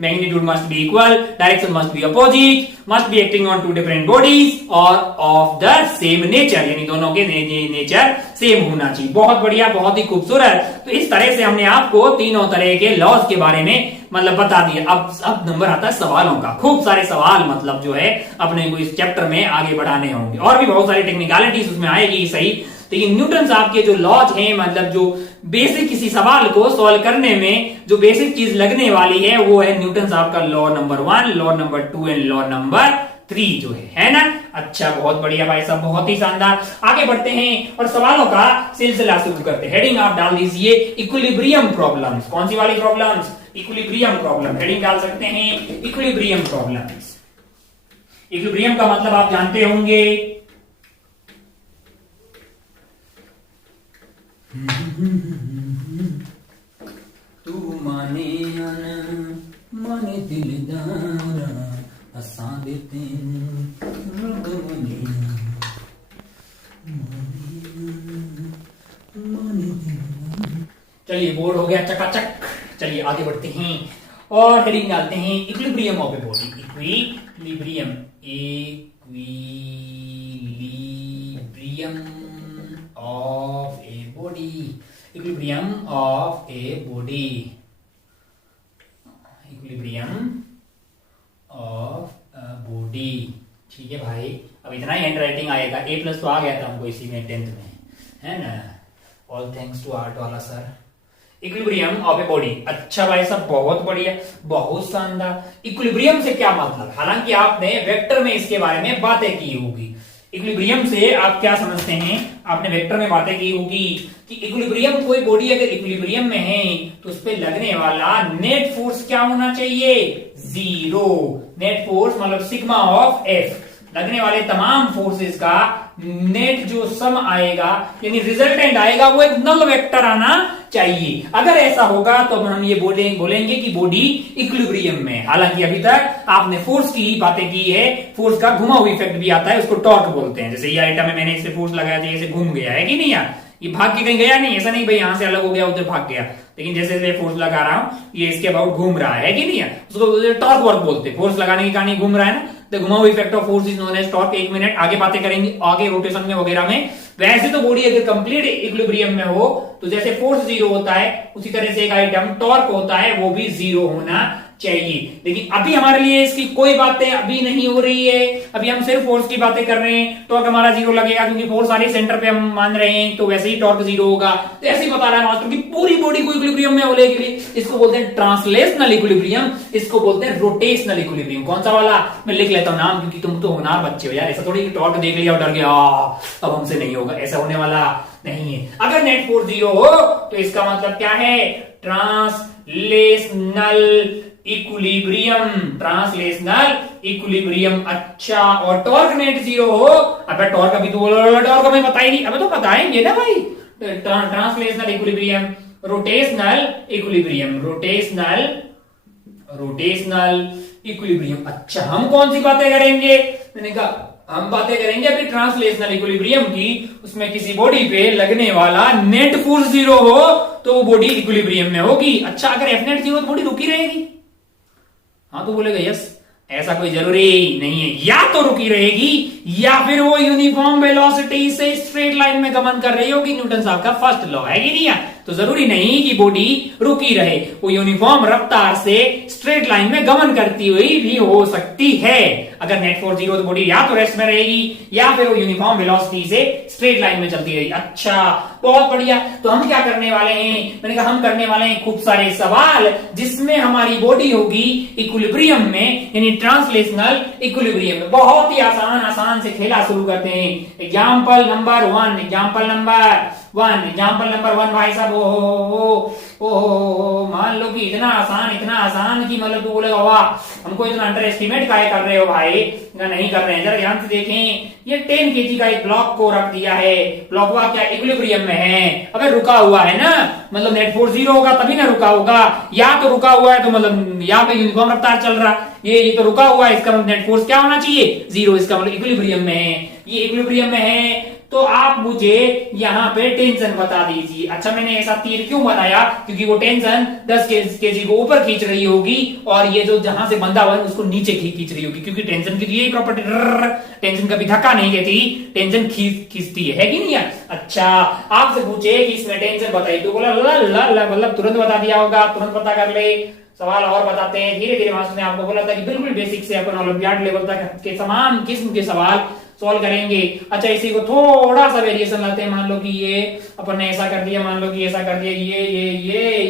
Magnitude must be equal, direction must be opposite, must be acting on 2 different bodies और ऑफ द सेम नेचर, यानी दोनों के नेचर सेम होना चाहिए। बहुत बढ़िया, बहुत ही खूबसूरत। तो इस तरह से हमने आपको तीनों तरह के लॉज के बारे में मतलब बता दिया। अब नंबर आता है सवालों का। खूब सारे सवाल मतलब जो है अपने को इस चैप्टर में आगे बढ़ाने होंगे और भी बहुत सारी टेक्निकलिटीज उसमें आएगी, सही। लेकिन न्यूटन साहब के जो लॉज हैं, मतलब जो बेसिक किसी सवाल को सॉल्व करने में जो बेसिक चीज लगने वाली है वो है न्यूटन साहब का law number 1, law number 2 and law number 3 जो है ना। अच्छा, बहुत बढ़िया भाई साहब, बहुत ही शानदार। आगे बढ़ते हैं और सवालों का सिलसिला शुरू करते हैं। हेडिंग आप डाल दीजिए इक्विलिब्रियम प्रॉब्लम्स। कौन सी वाली प्रॉब्लम्स? Equilibrium problem. हेडिंग डाल सकते हैं इक्विलिब्रियम प्रॉब्लम्स। इक्विलिब्रियम का मतलब आप जानते होंगे, तू माने माने दिलदारा हंसा देते। चलिए, बोर्ड हो गया चकाचक। चलिए आगे बढ़ते हैं और हेडिंग डालते हैं equilibrium of a body. Equilibrium, equilibrium of a body, equilibrium of a body, equilibrium of a body. ठीक है भाई, अब इतना ही हैंड राइटिंग आएगा। A+ तो आ गया था हमको इसी में 10th में, है ना। ऑल थैंक्स टू आर्ट वाला sir. Equilibrium of a body. अच्छा भाई साहब, बहुत बढ़िया, बहुत शानदार। इक्विलिब्रियम से क्या मतलब? हालांकि आपने वेक्टर में इसके बारे में बातें की होगी। इक्विलिब्रियम से आप क्या समझते हैं? आपने वेक्टर में बातें की होगी कि इक्विलिब्रियम, कोई बॉडी अगर इक्विलिब्रियम में है तो उस पर लगने वाला नेट फोर्स क्या होना चाहिए? 0। नेट फोर्स मतलब सिग्मा ऑफ F। लगने वाले तमाम फोर्सेस का नेट जो सम आएगा, यानी रिजल्टेंट आएगा, वो एक नल वेक्टर आना चाहिए। अगर ऐसा होगा तो हम ये बोलेंगे कि बॉडी इक्विलिब्रियम में। हालांकि अभी तक आपने फोर्स की बातें की है। फोर्स का घुमा हुआ इफेक्ट भी आता है, उसको टॉर्क बोलते हैं। जैसे ये आइटम में मैंने इसे फोर्स लगाया, जैसे घूम गया है कि नहीं यार, ये भाग के कहीं गया नहीं, ऐसा नहीं भाई यहां से अलग हो गया उधर भाग गया। लेकिन जैसे मैं फोर्स लगा रहा हूं, ये इसके अबाउट घूम रहा है कि नहीं है, उसको टॉर्क वर्क बोलते हैं। फोर्स लगाने की कहानी घूम रहा है ना, द घुमा हुआ effect of force is known as torque. 1 minute आगे बातें करेंगे, आगे रोटेशन में वगैरह में। वैसे तो बॉडी अगर कंप्लीट इक्विलिब्रियम में हो तो जैसे फोर्स 0 होता है, उसी तरह से एक आइटम टॉर्क होता है, वो भी 0 होना चाहिए। लेकिन अभी हमारे लिए इसकी कोई बातें अभी नहीं हो रही है। अभी हम सिर्फ फोर्स की बातें कर रहे हैं। टॉर्क हमारा 0 लगेगा क्योंकि फोर्स सारे सेंटर पे हम मान रहे हैं, तो वैसे ही टॉर्क 0 होगा। तो ऐसे ही बता रहा है मास्टर कि पूरी बॉडी को इक्विलिब्रियम में होने के लिए इसको बोलते हैं ट्रांसलेशनल इक्विलिब्रियम, इसको बोलते हैं रोटेशनल इक्विलिब्रियम। कौन सा वाला? मैं लिख लेता हूं नाम, क्योंकि तुम तो होनार बच्चे हो यार। ऐसा थोड़ी टॉर्क देख लिया और डर गया अब हमसे नहीं होगा, ऐसा होने वाला नहीं है। अगर नेट फोर्स 0 हो तो इसका मतलब क्या है? Translational equilibrium, translational equilibrium. अच्छा, और टॉर्क नेट 0 हो? अबे टॉर्क अभी तो टॉर्क हमें पता ही नहीं। अबे तो बताएंगे ना भाई। Translational equilibrium, rotational equilibrium, rotational equilibrium. अच्छा, हम कौन सी बातें करेंगे? मैंने कहा हम बातें करेंगे अभी ट्रांसलेशनल इक्विलिब्रियम की। उसमें किसी बॉडी पे लगने वाला नेट फोर्स 0 हो तो वो बॉडी इक्विलिब्रियम में होगी। अच्छा, अगर F नेट 0 तो बॉडी रुकी रहेगी? हाँ तो बोलेगा यस। ऐसा कोई जरूरी नहीं है, या तो रुकी रहेगी या फिर वो यूनिफॉर्म वेलोसिटी से स्ट्रेट लाइन में गमन कर रही होगी। न्यूटन साहब का फर्स्ट लॉ है कि नहीं है? तो जरूरी नहीं कि बॉडी रुकी रहे, वो यूनिफॉर्म रफ्तार से स्ट्रेट लाइन में गमन करती हुई भी हो सकती है। अगर नेट फोर्स 0 तो बॉडी या तो रेस्ट में रहेगी या फिर वो यूनिफॉर्म वेलोसिटी से स्ट्रेट लाइन में चलती रहेगी। अच्छा, बहुत बढ़िया। तो हम क्या करने वाले हैं, मैंने कहा हम करने वाले हैं खूब सारे सवाल जिसमें हमारी बॉडी होगी इक्विलिब्रियम में, यानी ट्रांसलेशनल इक्विलिब्रियम में। बहुत ही आसान से खेला शुरू करते हैं। एग्जाम्पल नंबर 1, एग्जाम्पल नंबर 1 भाई साहब, ओ मान लो कि इतना आसान कि मतलब तू बोलेगा वाह हमको इतना अंडर एस्टिमेट काहे कर रहे हो भाई, नहीं कर रहे हैं। जरा ध्यान से देखें, ये 10 kg का एक ब्लॉक को रख दिया है, ब्लॉक हुआ क्या इक्विलिब्रियम में है, अगर रुका हुआ है ना, मतलब नेट फोर्स 0 होगा तभी ना रुका होगा, या तो रुका हुआ है तो मतलब यहाँ पे यूनिफॉर्म रफ्तार चल रहा, ये तो रुका हुआ है, इसका मतलब नेट फोर्स क्या होना चाहिए 0, इसका मतलब इक्विलिब्रियम में है, ये इक्विलिब्रियम में है। तो आप मुझे यहाँ पे टेंशन बता दीजिए। अच्छा, मैंने ऐसा तीर क्यों बनाया, क्योंकि वो टेंशन 10 kg को ऊपर खींच रही होगी और ये जो जहां से बंधा हुआ है उसको नीचे खींच रही होगी, क्योंकि टेंशन की यही प्रॉपर्टी, टेंशन कभी धक्का नहीं देती, टेंशन खींचती है कि नहीं है। अच्छा, आपसे पूछे कि इसमें टेंशन बताइए तो बोला मतलब तुरंत बता दिया होगा, तुरंत पता कर ले। सवाल और बताते हैं धीरे धीरे। मास्टर ने आपको बोला था कि बिल्कुल बेसिक से अपन ओलंपियाड लेवल तक के तमाम किस्म के सवाल सॉल्व करेंगे। अच्छा, इसी को थोड़ा सा वेरिएशन लाते हैं। मान लो कि ये अपन ने ऐसा कर दिया, मान लो कि ऐसा कर दिया,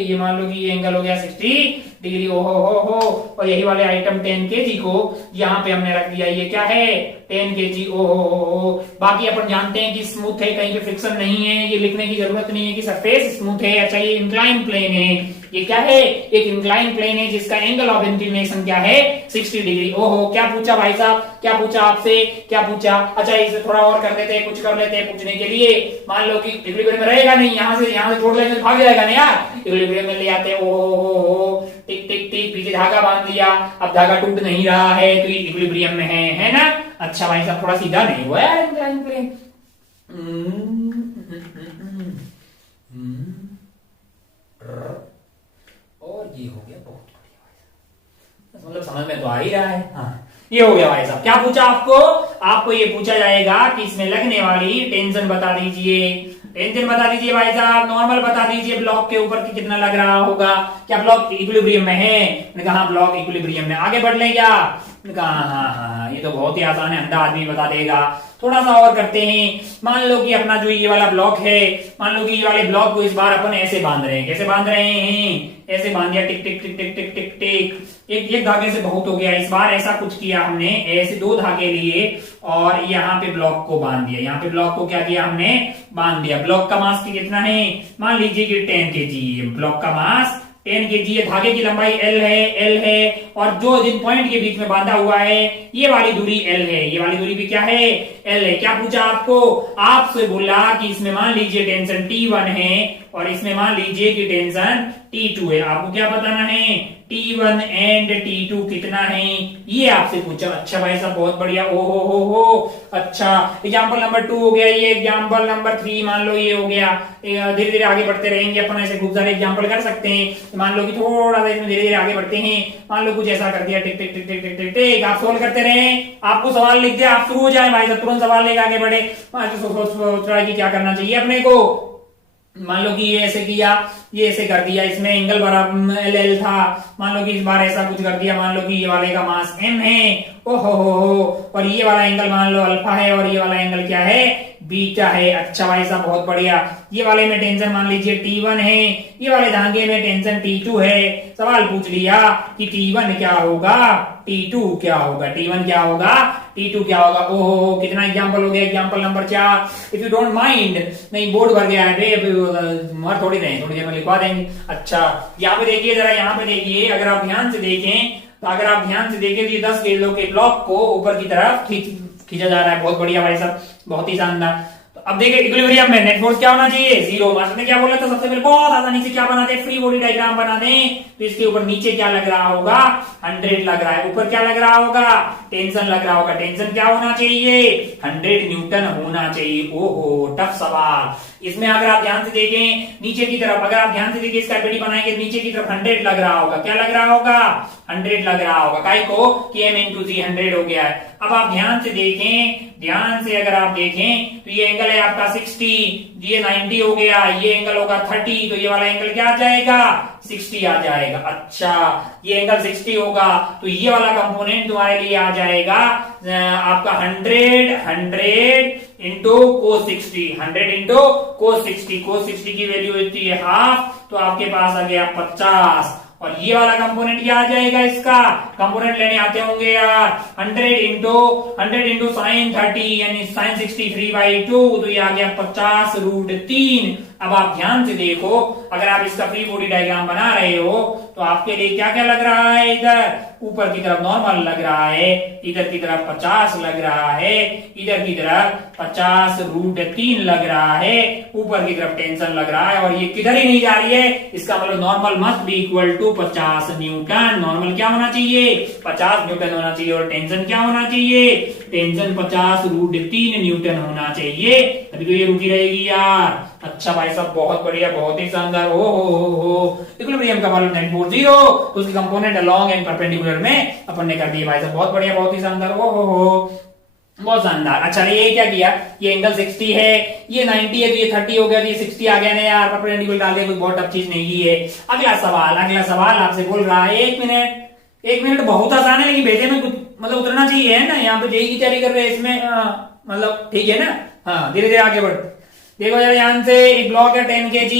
ये मान लो कि ये एंगल हो गया 60 डिग्री, ओहो हो, और यही वाले आइटम 10 kg को यहाँ पे हमने रख दिया, ये क्या है 10 kg, ओहो। बाकी अपन जानते हैं कि स्मूथ है, कहीं पे फ्रिक्शन नहीं है, ये लिखने की जरूरत नहीं है कि सरफेस स्मूथ है। अच्छा, ये इंक्लाइन प्लेन है, ये क्या है एक इंक्लाइन प्लेन है जिसका एंगल ऑफ इंक्लिनेशन क्या है 60 डिग्री। ओहो, क्या पूछा भाई साहब, क्या पूछा आपसे, क्या पूछा। अच्छा, इसे थोड़ा और कर लेते हैं, कुछ कर लेते हैं पूछने के लिए। मान लो कि इक्विलिब्रियम में रहेगा नहीं, यहाँ से छोड़ लेंगे तो भाग जाएगा ना यार, इक्विलिब्रियम में ले आते हैं, ओहो टिक टिक टिक, पीछे धागा बांध दिया, अब धागा टूट नहीं रहा है तो ये इक्विलिब्रियम में है ना। अच्छा भाई साहब, थोड़ा सीधा नहीं हुआ यार इंक्लाइन प्लेन। और ये हो गया बहुत बढ़िया, मतलब समझ में तो आ ही रहा है। हाँ, ये हो गया भाई साहब। क्या पूछा आपको ये पूछा जाएगा कि इसमें लगने वाली टेंशन बता दीजिए, टेंशन बता दीजिए भाई साहब, नॉर्मल बता दीजिए ब्लॉक के ऊपर की कितना लग रहा होगा। क्या ब्लॉक इक्विलिब्रियम में है, मैंने कहा ब्लॉक इक्विलिब्रियम में। आगे बढ़ लें क्या, मैंने कहा हाँ, ये तो बहुत ही आसान है, अंधा आदमी बता देगा। थोड़ा सा और करते हैं। मान लो कि अपना जो ये वाला ब्लॉक है, मान लो कि ये वाले ब्लॉक को इस बार अपन ऐसे बांध रहे हैं, कैसे बांध रहे हैं, ऐसे बांध दिया, टिक टिक टिक टिक टिक टिक टिक, एक धागे से बहुत हो गया। इस बार ऐसा कुछ किया हमने, ऐसे 2 धागे लिए और यहाँ पे ब्लॉक को बांध दिया, यहाँ पे ब्लॉक को क्या किया हमने बांध दिया। ब्लॉक का मास कितना है, मान लीजिए कि 10 kg, ब्लॉक का मास 10 kg, ये धागे की लंबाई L है और जो जिन पॉइंट के बीच में बांधा हुआ है ये वाली दूरी L है, ये वाली दूरी भी क्या है L है। क्या पूछा आपसे बोला कि इसमें मान लीजिए टेंशन T1 है और इसमें मान लीजिए कि टेंशन T2 है। आपको क्या बताना है, T1 एंड T2 कितना है, ये आपसे पूछा। अच्छा भाई साहब, बहुत बढ़िया, ओ हो। अच्छा, एग्जाम्पल नंबर 2 हो गया, ये एग्जाम्पल नंबर 3 मान लो ये हो गया। धीरे धीरे आगे बढ़ते रहेंगे अपन, ऐसे खूब सारे एग्जाम्पल कर सकते हैं। मान लो कि थोड़ा सा इसमें धीरे धीरे आगे बढ़ते हैं। मान लो कुछ ऐसा कर दिया, टिक टिक टिक टिक टिक टिक टिक, आप सोल्व करते रहे, आपको सवाल लिख दिया, आप शुरू हो जाए भाई साहब, तुरंत सवाल लेकर आगे बढ़े। सोच रहा है कि क्या करना चाहिए अपने को। मान लो कि ये ऐसे किया, ये ऐसे कर दिया, इसमें एंगल बराबर L था। मान लो कि इस बार ऐसा कुछ कर दिया, मान लो कि ये वाले का मास M है, ओहो हो, और ये वाला एंगल मान लो अल्फा है और ये वाला एंगल क्या है बीटा है। अच्छा भाई साहब, बहुत बढ़िया। ये वाले में टेंशन मान लीजिए T1 है, ये वाले धागे में टेंशन T2 है। सवाल पूछ लिया कि T1 क्या होगा, T2 क्या होगा, T1 क्या होगा, T2 क्या होगा। ओहो, कितना एग्जांपल हो गया, example number 4। If you don't mind, नहीं बोर्ड भर गया है, मर थोड़ी रहे, थोड़ी देर में लिखवा देंगे। अच्छा, यहाँ पे देखिए जरा, यहाँ पे देखिए, अगर आप ध्यान से देखें तो ये 10 किलो के ब्लॉक को ऊपर की तरफ खींचा जा रहा है। बहुत बढ़िया भाई साहब, बहुत ही शानदार। तो अब देखिए इक्विलिब्रियम में नेट फोर्स क्या होना चाहिए 0। मास्टर ने क्या बोला था, सबसे पहले बहुत आसानी से क्या बना दे, फ्री बॉडी डायग्राम बना दें। तो इसके ऊपर नीचे क्या लग रहा होगा 100 लग रहा है, ऊपर क्या लग रहा होगा टेंशन लग रहा होगा। टेंशन क्या होना चाहिए 100 न्यूटन होना चाहिए। ओहो, टफ सवाल। इसमें अगर आप ध्यान से देखें नीचे की तरफ, अगर आप ध्यान से देखिए इसका पेटी बनाएंगे नीचे की तरफ 100 लग रहा होगा। क्या लग रहा होगा 100 लग रहा होगा। काय को कि M into G 100 हो गया है। अब आप ध्यान से देखें, ध्यान से अगर आप देखें तो ये एंगल है आपका 60, ये 90 हो गया, ये एंगल होगा 30, तो ये वाला एंगल क्या आ जाएगा 60 आ जाएगा। अच्छा, ये एंगल 60 होगा तो ये वाला कंपोनेंट तुम्हारे लिए आ जाएगा आपका 100 into cos 60, 100 into cos 60, cos 60 की वैल्यू होती है हाफ, तो आपके पास आ गया 50। और ये वाला कंपोनेंट क्या आ जाएगा, इसका कंपोनेंट लेने आते होंगे यार, 100 इंटू साइन 30 यानी साइन 60 3/2, तो ये आ गया 50√3। अब आप ध्यान से देखो, अगर आप इसका फ्री बॉडी डायग्राम बना रहे हो तो आपके लिए क्या क्या लग रहा है, इधर ऊपर की तरफ नॉर्मल लग रहा है, इधर की तरफ 50 लग रहा है, इधर की तरफ 50√3 लग रहा है, ऊपर की तरफ टेंशन लग रहा है, और ये किधर ही नहीं जा रही है, इसका मतलब normal must be equal to 50 newton. Normal क्या होना चाहिए 50 न्यूटन होना चाहिए, और टेंशन क्या होना चाहिए, टेंशन 50√3 न्यूटन होना चाहिए, तभी तो ये रुकी रहेगी यार। अच्छा भाई साहब, बहुत बढ़िया, बहुत ही शानदार। हो इक्विलिब्रियम का वॉल्यूम 940, तो उसके कंपोनेंट अलोंग एंड परपेंडिकुलर में अपन ने कर दिए भाई साहब, बहुत बढ़िया, बहुत ही शानदार। हो बहुत शानदार। अच्छा, ये क्या किया, ये एंगल 60 है, ये 90 है, तो ये 30 हो गया, तो ये 60 आ गया ना यार, परपेंडिकुलर डाल दिया, कोई बहुत टफ चीज नहीं है। अगला सवाल आपसे बोल रहा है, एक मिनट बहुत आसान है, लेकिन भेजे में कुछ मतलब उतरना चाहिए है ना, यहाँ पे जेई की तैयारी कर रहे हैं इसमें, मतलब ठीक है ना। हाँ, धीरे धीरे आगे बढ़। देखो यार, यहाँ से एक ब्लॉक है 10 kg,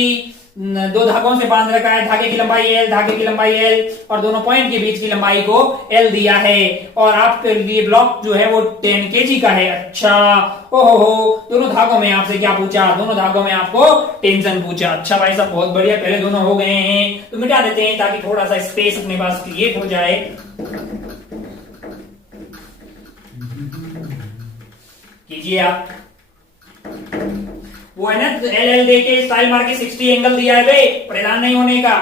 2 धागों से बांध रखा है, धागे की लंबाई L, धागे की लंबाई L, और दोनों पॉइंट के बीच की लंबाई को L दिया है, और आपके लिए ब्लॉक जो है वो 10 kg का है। अच्छा, ओहो, दोनों धागों में आपसे क्या पूछा, दोनों धागों में आपको टेंशन पूछा। अच्छा भाई साहब, बहुत बढ़िया, पहले दोनों हो गए हैं तो मिटा देते हैं ताकि थोड़ा सा स्पेस अपने पास क्रिएट हो जाए। कीजिए आप, वो है ना एल दे के स्टाइल मार के 60 एंगल दिया है भाई, परेशान नहीं होने का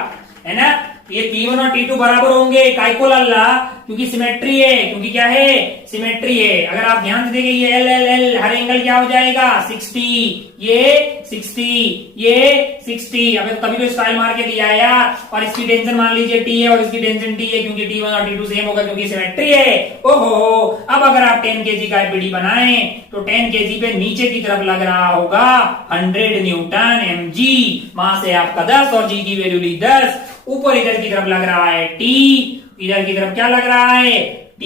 है ना। ये T1 और T2 बराबर होंगे, काइको लल्ला, क्योंकि सिमेट्री है, क्योंकि क्या है सिमेट्री है। अगर आप ध्यान से देखें, ये एल हर एंगल क्या हो जाएगा 60, ये 60, ये 60। अगर तभी तो स्टाइल मार के दिया है यार। और इसकी टेंशन मान लीजिए T है और इसकी टेंशन T है, क्योंकि T1 और T2 सेम होगा, क्योंकि सिमेट्री है। ओहो, अब अगर आप 10 kg का एपीडी बनाएं तो 10 kg पे नीचे की तरफ लग रहा होगा 100 न्यूटन mg, मास है आपका 10 और जी की वैल्यू ली 10। ऊपर इधर की तरफ लग रहा है T, इधर की तरफ क्या लग रहा है T,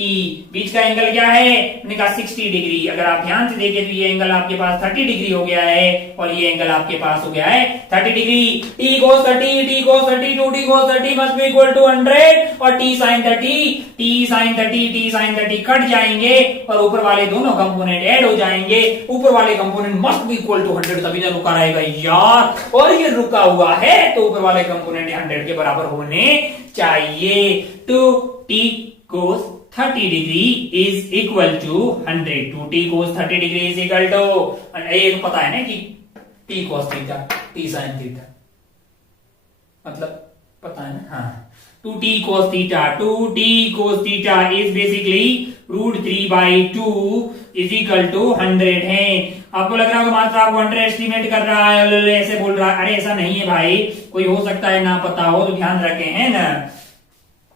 बीच का एंगल क्या है, मैंने कहा 60 डिग्री। अगर आप ध्यान से देखें तो ये एंगल आपके पास 30 डिग्री हो गया है, और ये एंगल आपके पास हो गया है 30 degree. T cos 30, T cos 30, 2T cos 30 must be equal to 100, और T sin 30, T sin 30, T sin 30 cut जाएंगे, और ऊपर वाले दोनों कंपोनेंट ऐड हो जाएंगे। ऊपर वाले component must be equal to 100, तभी ना रुका रहेगा यार, और ये रुका हुआ है तो ऊपर वाले कंपोनेंट 100 के बराबर होने चाहिए। तो T cos 30 degree is equal to 100, 2T cos 30 degree is equal to, ये तो पता है ना कि T cos theta, T sin theta, मतलब पता है ना। हाँ, 2T cos theta, 2T cos theta is basically √3/2 is equal to 100 है। आपको लग रहा होगा मात्र आपको 100 एस्टिमेट कर रहा है, ऐसे बोल रहा है, अरे ऐसा नहीं है भाई, कोई हो सकता है ना पता हो, तो ध्यान रखें है ना।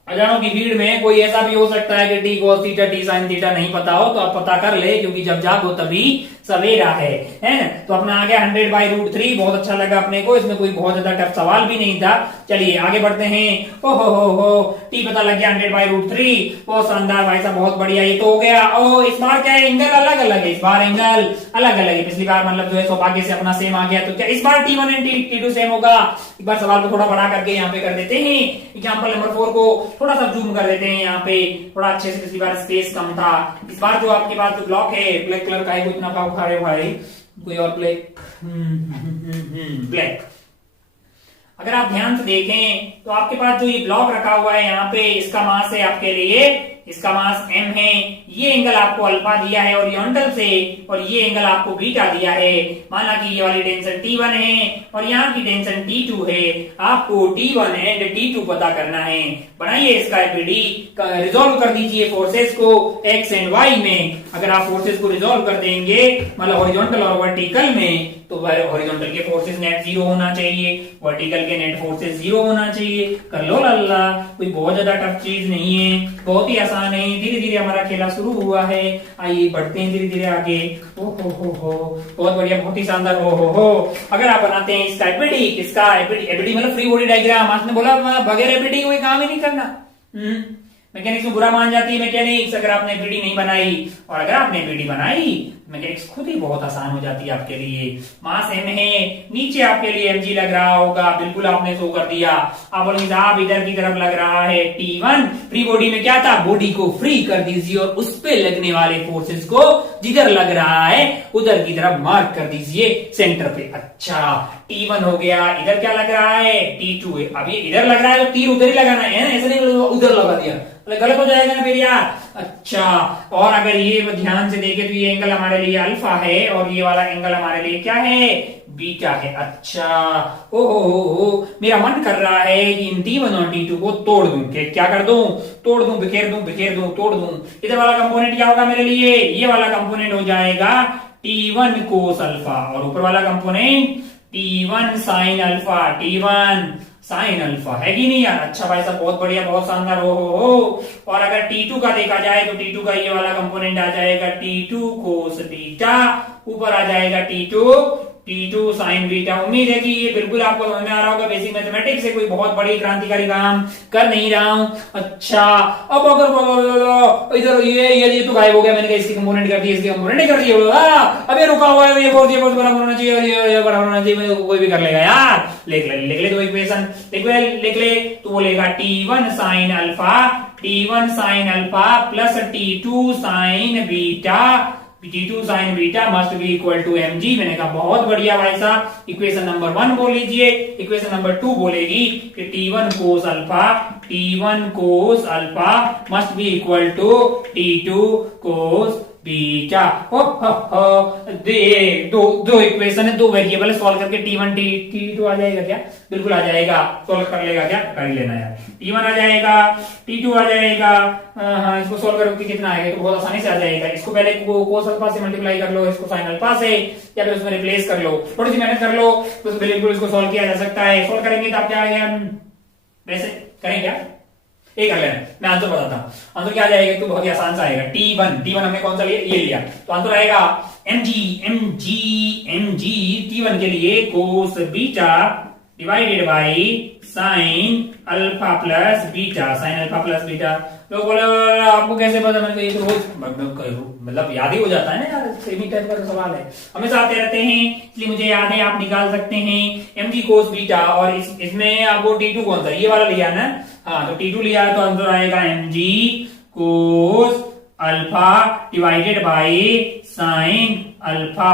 अजानों की भीड़ में कोई ऐसा भी हो सकता है कि T cos theta, T sin theta नहीं पता हो, तो आप पता कर ले, क्योंकि जब जागो तभी सवेरा है ना। तो अपना आ गया 100/√3, बहुत अच्छा लगा अपने को, इसमें कोई बहुत ज्यादा टफ सवाल भी नहीं था। चलिए आगे बढ़ते हैं। हो T पता लग गया 100/√3, बहुत शानदार भाई साहब, बहुत बढ़िया, ये तो हो गया। ओ, इस बार क्या है, एंगल अलग अलग है, इस बार एंगल अलग अलग है। पिछली बार मतलब जो है सौभाग्य से अपना सेम आ गया, तो क्या इस बार T1 एंड T2 सेम होगा। एक बार सवाल को थोड़ा बड़ा करके यहाँ पे कर देते हैं, एग्जाम्पल नंबर 4 को थोड़ा सा जूम कर देते हैं, यहाँ पे थोड़ा अच्छे से, पिछली बार स्पेस कम था। इस बार जो आपके पास जो ब्लॉक है ब्लैक कलर का है, कोई इतना भाव खा रहे भाई, कोई और ब्लैक ब्लैक। अगर आप ध्यान से देखें तो आपके पास जो ये ब्लॉक रखा हुआ है यहाँ पे, इसका मास है आपके लिए, इसका मास m है, ये एंगल आपको अल्फा दिया है ओरिजेंटल से, और ये एंगल आपको बीटा दिया है। माना कि ये वाली टेंशन T1 है और यहाँ की टेंशन T2 है। आपको T1 एंड T2 पता करना है। बनाइए इसका एपीडी, रिजॉल्व कर दीजिए फोर्सेस को x एंड y में। अगर आप फोर्सेस को रिजॉल्व कर देंगे मतलब हॉरिजॉन्टल और वर्टिकल में, तो हॉरिजॉन्टल के फोर्सेस नेट 0 होना चाहिए, वर्टिकल के नेट फोर्सेस 0 होना चाहिए। कर लो लल्ला, कोई बहुत ज्यादा टफ चीज नहीं है, बहुत ही आसान है। धीरे धीरे हमारा खेला शुरू हुआ है, आइए बढ़ते हैं धीरे धीरे आगे। ओ हो बहुत बढ़िया, बहुत ही शानदार। हो अगर आप बनाते हैं इसका एपिडी, इसका एपिडी मतलब फ्री बॉडी डायग्राम, आपने बोला बगैर एपिडी कोई काम ही नहीं करना। मैकेनिक्स में बुरा मान जाती है मैकेनिक्स अगर आपने एपीडी नहीं बनाई, और अगर आपने एपीडी बनाई मैकेनिक्स खुद ही बहुत आसान हो जाती है आपके लिए। मास एम है, नीचे आपके लिए mg लग रहा होगा, बिल्कुल आपने शो कर दिया। आप बोलेंगे साहब इधर की तरफ लग रहा है T1, फ्री बॉडी में क्या था, बॉडी को फ्री कर दीजिए और उस पे लगने वाले फोर्सेस को जिधर लग रहा है उधर की तरफ मार्क कर दीजिए सेंटर पे। अच्छा T1 हो गया, इधर क्या लग रहा है T2 है। अब ये इधर लग रहा है तो तीर उधर ही लगाना है, ऐसा नहीं उधर लगा दिया, गलत हो जाएगा ना फिर यार। अच्छा, और अगर ये ध्यान से देखें तो ये एंगल हमारे लिए अल्फा है और ये वाला एंगल हमारे लिए क्या है, बीटा है। अच्छा ओ मेरा मन कर रहा है कि इन T1 और T2 को तोड़ दूं, क्या कर दूं, तोड़ दूं, बिखेर दूं, तोड़ दूं। इधर वाला कंपोनेंट क्या होगा मेरे लिए, ये वाला कंपोनेंट हो जाएगा T1 कोस अल्फा, और ऊपर वाला component T1 sine alpha, T1 sine alpha, है कि नहीं यार। अच्छा भाई साहब बहुत बढ़िया, बहुत शानदार। हो और अगर T2 का देखा जाए तो T2 का ये वाला कंपोनेंट आ जाएगा T2 कोस बीटा, ऊपर आ जाएगा T2 साइन बीटा। उम्मीद है कि ये बिल्कुल आपको समझ में आ रहा होगा। बेसिक मैथमेटिक्स से कोई बहुत बड़ी क्रांतिकारी काम कर नहीं रहा हूं। अच्छा अब अगर इधर ये तो गायब हो गया, मैंने कहा इसकी कंपोनेंट कर दी, इसकी कंपोनेंट कर दी। अब ये रुका हुआ है, ये फोर्स बराबर होना चाहिए और ये बराबर होना चाहिए, कोई भी कर लेगा यार। लिख ले दो इक्वेशन, लिख ले। तो बोलेगा T1 sine alpha plus T2 sine beta, T2 sine beta must be equal to mg। मैंने कहा बहुत बढ़िया भाई साहब। इक्वेशन नंबर 1 बोल लीजिए, इक्वेशन नंबर 2 बोलेगी कि T1 cos alpha must be equal to T2 cos beta. दो इक्वेशन है, दो वेरिएबल सॉल्व करके T1 T2 आ जाएगा क्या, बिल्कुल आ जाएगा। सॉल्व कर लेगा क्या, कर ही लेना यार। T1 आ जाएगा, T2 आ जाएगा। हाँ इसको सॉल्व करोगे कितना आएगा, तो बहुत आसानी से आ जाएगा। इसको पहले कोस अल्फा से मल्टीप्लाई कर लो, इसको साइन अल्फा से, या फिर उसमें रिप्लेस कर लो, थोड़ी सी मेहनत कर लो तो बिल्कुल इसको सॉल्व किया जा सकता है। सॉल्व करेंगे तो आप क्या आएगा, वैसे करें क्या, एक कर लेना, मैं आंसर बताता हूं। आंसर क्या आ जाएगा, तो बहुत ही आसान सा आएगा। T1 हमने कौन सा लिया, ये लिया, तो आंसर आएगा mg T1 के लिए cos beta divided by sine alpha plus beta. लोग बोले आपको कैसे पता, मैंने ये तो रोज मतलब याद ही हो जाता है ना यार, सेमी टाइप का तो सवाल है, हमेशा आते रहते हैं, इसलिए मुझे याद है, आप निकाल सकते हैं। mg कोस बीटा, और इसमें आपको T2 कौन सा, ये वाला लिया ना, हाँ तो T2 लिया तो आंसर आएगा mg cos alpha divided by sine alpha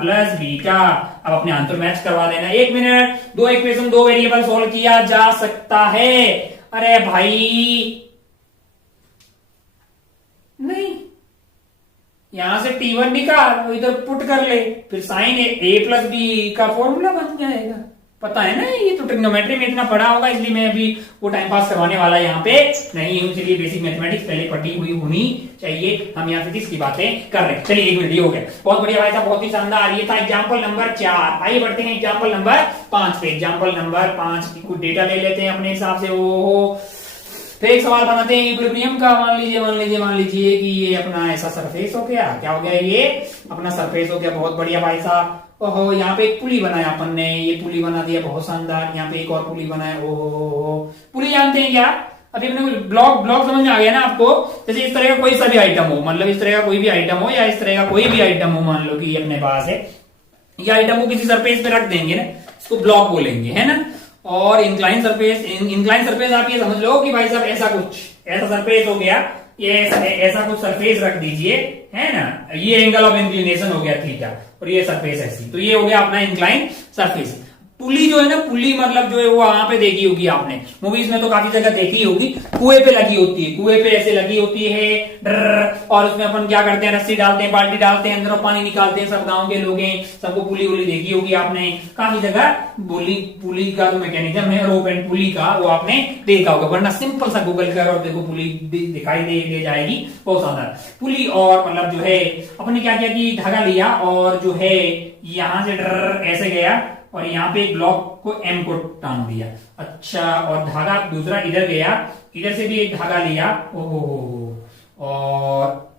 plus beta. अब अपने आंसर मैच करवा देना। 1 मिनट, दो इक्वेशन दो वेरिएबल सोल्व किया जा सकता है। अरे भाई नहीं, यहां से T1 निकाल, इधर पुट कर ले, फिर साइन a प्लस बी का फॉर्मूला बन जाएगा। पता है ना, ये तो ट्रिग्नोमेट्री में इतना पढ़ा होगा, इसलिए मैं अभी वो टाइम पास करवाने वाला यहाँ पे नहीं हूँ। चलिए बेसिक मैथमेटिक्स पहले पढ़ी हुई होनी चाहिए, हम यहाँ फिजिक्स की बातें कर रहे हैं। चलिए 1 मिनट हो गया, बहुत बढ़िया भाई साहब, बहुत ही शानदार। ये था एग्जाम्पल नंबर 4। आइए बढ़ते हैं एग्जाम्पल नंबर 5 पे। एग्जाम्पल नंबर 5 की कुछ डेटा ले लेते हैं अपने हिसाब से। फिर एक सवाल बनाते हैं इक्विलिब्रियम का। मान लीजिए कि ये अपना ऐसा सरफेस हो गया, क्या हो गया, ये अपना सरफेस हो गया, बहुत बढ़िया भाई साहब। ओहो यहाँ पे एक पुली बनाया अपन ने, ये पुली बना दिया, बहुत शानदार। यहाँ पे एक और पुली बनाया, ओहो पुली जानते हैं क्या, अभी अपने ब्लॉक समझ में आ गया ना आपको। जैसे इस तरह का कोई सा भी आइटम हो, मतलब इस तरह का कोई भी आइटम हो, या इस तरह का कोई भी आइटम हो, मान लो कि ये अपने पास है, ये आइटम को किसी सरफेस पे रख देंगे ना, इसको ब्लॉक बोलेंगे, है ना। और इंक्लाइन सरफेस आप ये समझ लो कि भाई साहब ऐसा सरफेस हो गया, ये ऐसा कुछ सरफेस रख दीजिए, है ना। ये एंगल ऑफ इंक्लिनेशन हो गया थीटा, और ये सरफेस ऐसी, तो ये हो गया अपना इंक्लाइन सरफेस। पुली जो है ना, पुली मतलब जो है वो वहां पे देखी होगी आपने, मूवीज में तो काफी जगह देखी होगी, कुएं पे लगी होती है, कुएं पे ऐसे लगी होती है और उसमें अपन क्या करते हैं, रस्सी डालते हैं, बाल्टी डालते हैं, अंदर और पानी निकालते हैं, सब गांव के लोग हैं, सबको पुली वुली देखी होगी आपने, काफी जगह पुली का जो मैकेनिज्म है, रोप एंड पुली का, वो आपने देखा होगा, वरना सिंपल सा गूगल कर और देखो पुली दिखाई दे जाएगी, बहुत शानदार पुली। और मतलब जो है अपने क्या किया कि धागा लिया और जो है यहां से ऐसे गया और यहाँ पे एक ब्लॉक को एम को टांग दिया, अच्छा, और धागा दूसरा इधर गया, इधर से भी एक धागा लिया, ओहो, और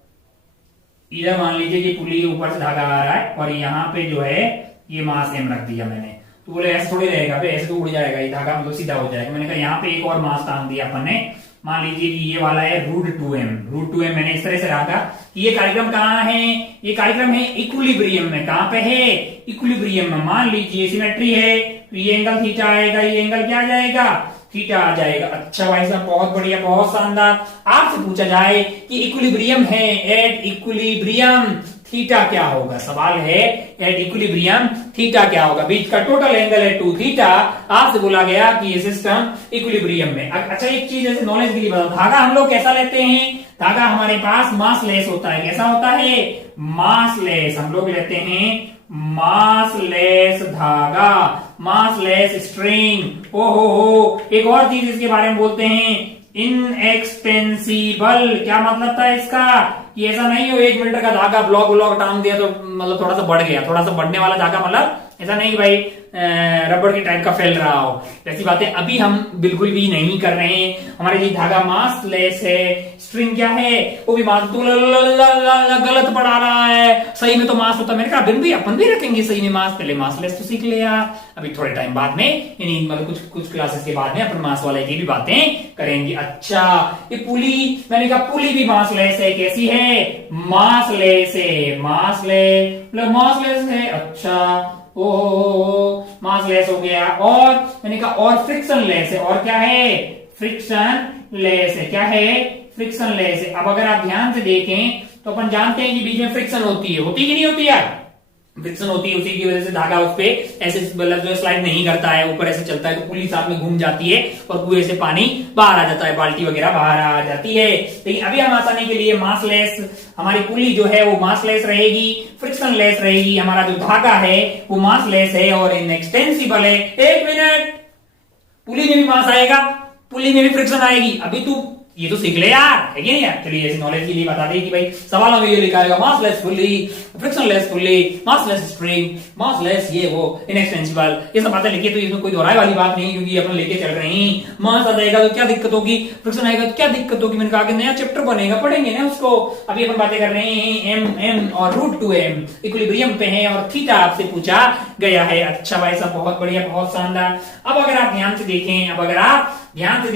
इधर मान लीजिए कि पुली ऊपर से धागा आ रहा है और यहाँ पे जो है ये मास एम रख दिया मैंने, तो बोले ऐसे थोड़ी रहेगा, ऐसे तो उड़ जाएगा ये धागा, मतलब सीधा हो जाएगा, मैंने कहा यहाँ पे एक और मास टांग दिया अपन ने, मान लीजिए कि ये वाला है √2m मैंने इस तरह से रखा। ये कार्यक्रम कहाँ है, ये कार्यक्रम है इक्विलिब्रियम में, कहाँ पे है, इक्विलिब्रियम में, मान लीजिए सिमेट्री है तो ये एंगल थीटा आएगा, ये एंगल क्या आ जाएगा, थीटा आ जाएगा। अच्छा भाई साहब, बहुत बढ़िया, बहुत शानदार। आपसे पूछा जाए कि इक्विलिब्रियम है, एट इक्विलिब्रियम थीटा क्या होगा, सवाल है एट इक्विलिब्रियम थीटा क्या होगा, बीच का टोटल एंगल है 2 थीटा, आपसे बोला गया कि ये सिस्टम इक्विलिब्रियम में। अच्छा, एक चीज ऐसे नॉलेज के लिए बताओ, धागा हम लोग कैसा लेते हैं, धागा हमारे पास मासलेस होता है, कैसा होता है, मासलेस, हम लोग लेते हैं मासलेस धागा, मासलेस स्ट्रिंग। ओहो, एक और चीज इसके बारे में बोलते हैं, इनएक्सटेंसिबल, क्या मतलब था इसका, कि ऐसा नहीं हो 1 मीटर का धागा ब्लॉक टांग दिया तो मतलब थोड़ा सा बढ़ गया, थोड़ा सा बढ़ने वाला धागा, मतलब ऐसा नहीं कि भाई रबड़ के टाइप का फैल रहा हो, ऐसी बातें अभी हम बिल्कुल भी नहीं कर रहे हैं। हमारे लिए धागा मासलेस है, स्ट्रिंग क्या है, वो भी मास, तो गलत पढ़ा रहा है, सही में तो मास होता है। मैंने कहा अपन भी रखेंगे सही में मास, पहले मासलेस तो सीख लिया, अभी थोड़े टाइम बाद में, यानी मतलब कुछ क्लासेस के बाद में अपन मास वाले की भी बातें करेंगे। अच्छा, ये पुली, मैंने कहा पुली भी मासलेस है, कैसी है, मासलेस है, मासलेस है। अच्छा, ओ मासलेस हो गया। और मैंने कहा और फ्रिक्शन लेस है, और क्या है, फ्रिक्शन लेस है, क्या है, फ्रिक्शन लेस है। अब अगर आप ध्यान से देखें तो अपन जानते हैं कि बीच में फ्रिक्शन होती है कि नहीं होती है, फ्रिक्शन होती है, उसी की वजह से धागा उस पे ऐसे मतलब जो स्लाइड नहीं करता है, ऊपर ऐसे चलता है तो पुली साथ में घूम जाती है और कुएं से पानी बाहर आ जाता है, बाल्टी वगैरह बाहर आ जाती है। लेकिन अभी हम आसानी के लिए मासलेस, हमारी पुली जो है वो मासलेस रहेगी, फ्रिक्शन लेस रहेगी, हमारा जो धागा है वो मासलेस है और इनएक्सटेंसिबल है। 1 मिनट, पुली में भी मास आएगा, पुली में भी फ्रिक्शन आएगी, अभी तू ये तो सीख ले यार, है कि नहीं यार। चलिए ऐसी नॉलेज के लिए बता दें कि भाई सवालों में ये लिखा है मासलेस पुली, फ्रिक्शनलेस पुली, मासलेस स्ट्रिंग, मासलेस ये वो, इनएक्सटेंसिबल, ये सब बातें लिखी, तो इसमें कोई दोहराए वाली बात नहीं, क्योंकि अपन लेके चल रहे हैं। मास आ जाएगा तो क्या दिक्कत होगी, फ्रिक्शन आएगा तो क्या दिक्कत होगी, मैंने कहा कि नया चैप्टर बनेगा, पढ़ेंगे ना उसको। अभी अपन बातें कर रहे हैं एम और √2m इक्विलिब्रियम पे है और थीटा आपसे पूछा गया है। अच्छा भाई साहब, बहुत बढ़िया, बहुत शानदार। अब अगर आप ध्यान से देखें,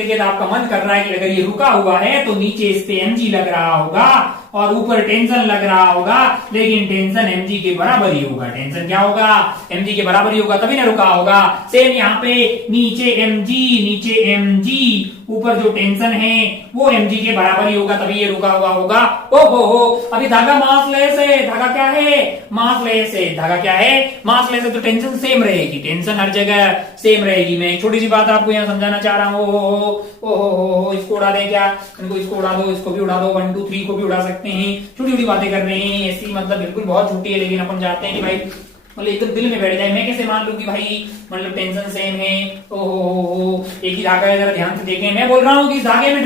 तो आपका मन कर रहा है कि अगर ये रुका हुआ है तो नीचे इस पे mg लग रहा होगा और ऊपर टेंशन लग रहा होगा, लेकिन टेंशन mg के बराबर ही होगा, टेंशन क्या होगा, mg के बराबर ही होगा, तभी ना रुका होगा। सेम यहाँ पे नीचे mg, ऊपर जो टेंशन है वो mg के बराबर ही होगा, तभी ये रुका हुआ होगा। हो अभी धागा मासलेस है, धागा क्या है, मासलेस है, धागा क्या है, मासलेस है, तो टेंशन सेम रहेगी, टेंशन हर जगह सेम रहेगी। मैं एक छोटी सी बात आपको यहाँ समझाना चाह रहा हूँ। ओ इसको उड़ा दें क्या, इनको इसको उड़ा दो, इसको भी उड़ा दो, 1 2 3 को भी उड़ा सकते हैं। छोटी छोटी बातें कर रहे हैं, ऐसी मतलब बिल्कुल बहुत छोटी है, लेकिन अपन चाहते हैं कि भाई मतलब एकदम दिल में बैठ जाए। मैं कैसे मान लूं कि भाई मतलब टेंशन सेम है, ओहो एक ही धागा है, जरा ध्यान से देखें, मैं बोल रहा हूँ कि इस धागे में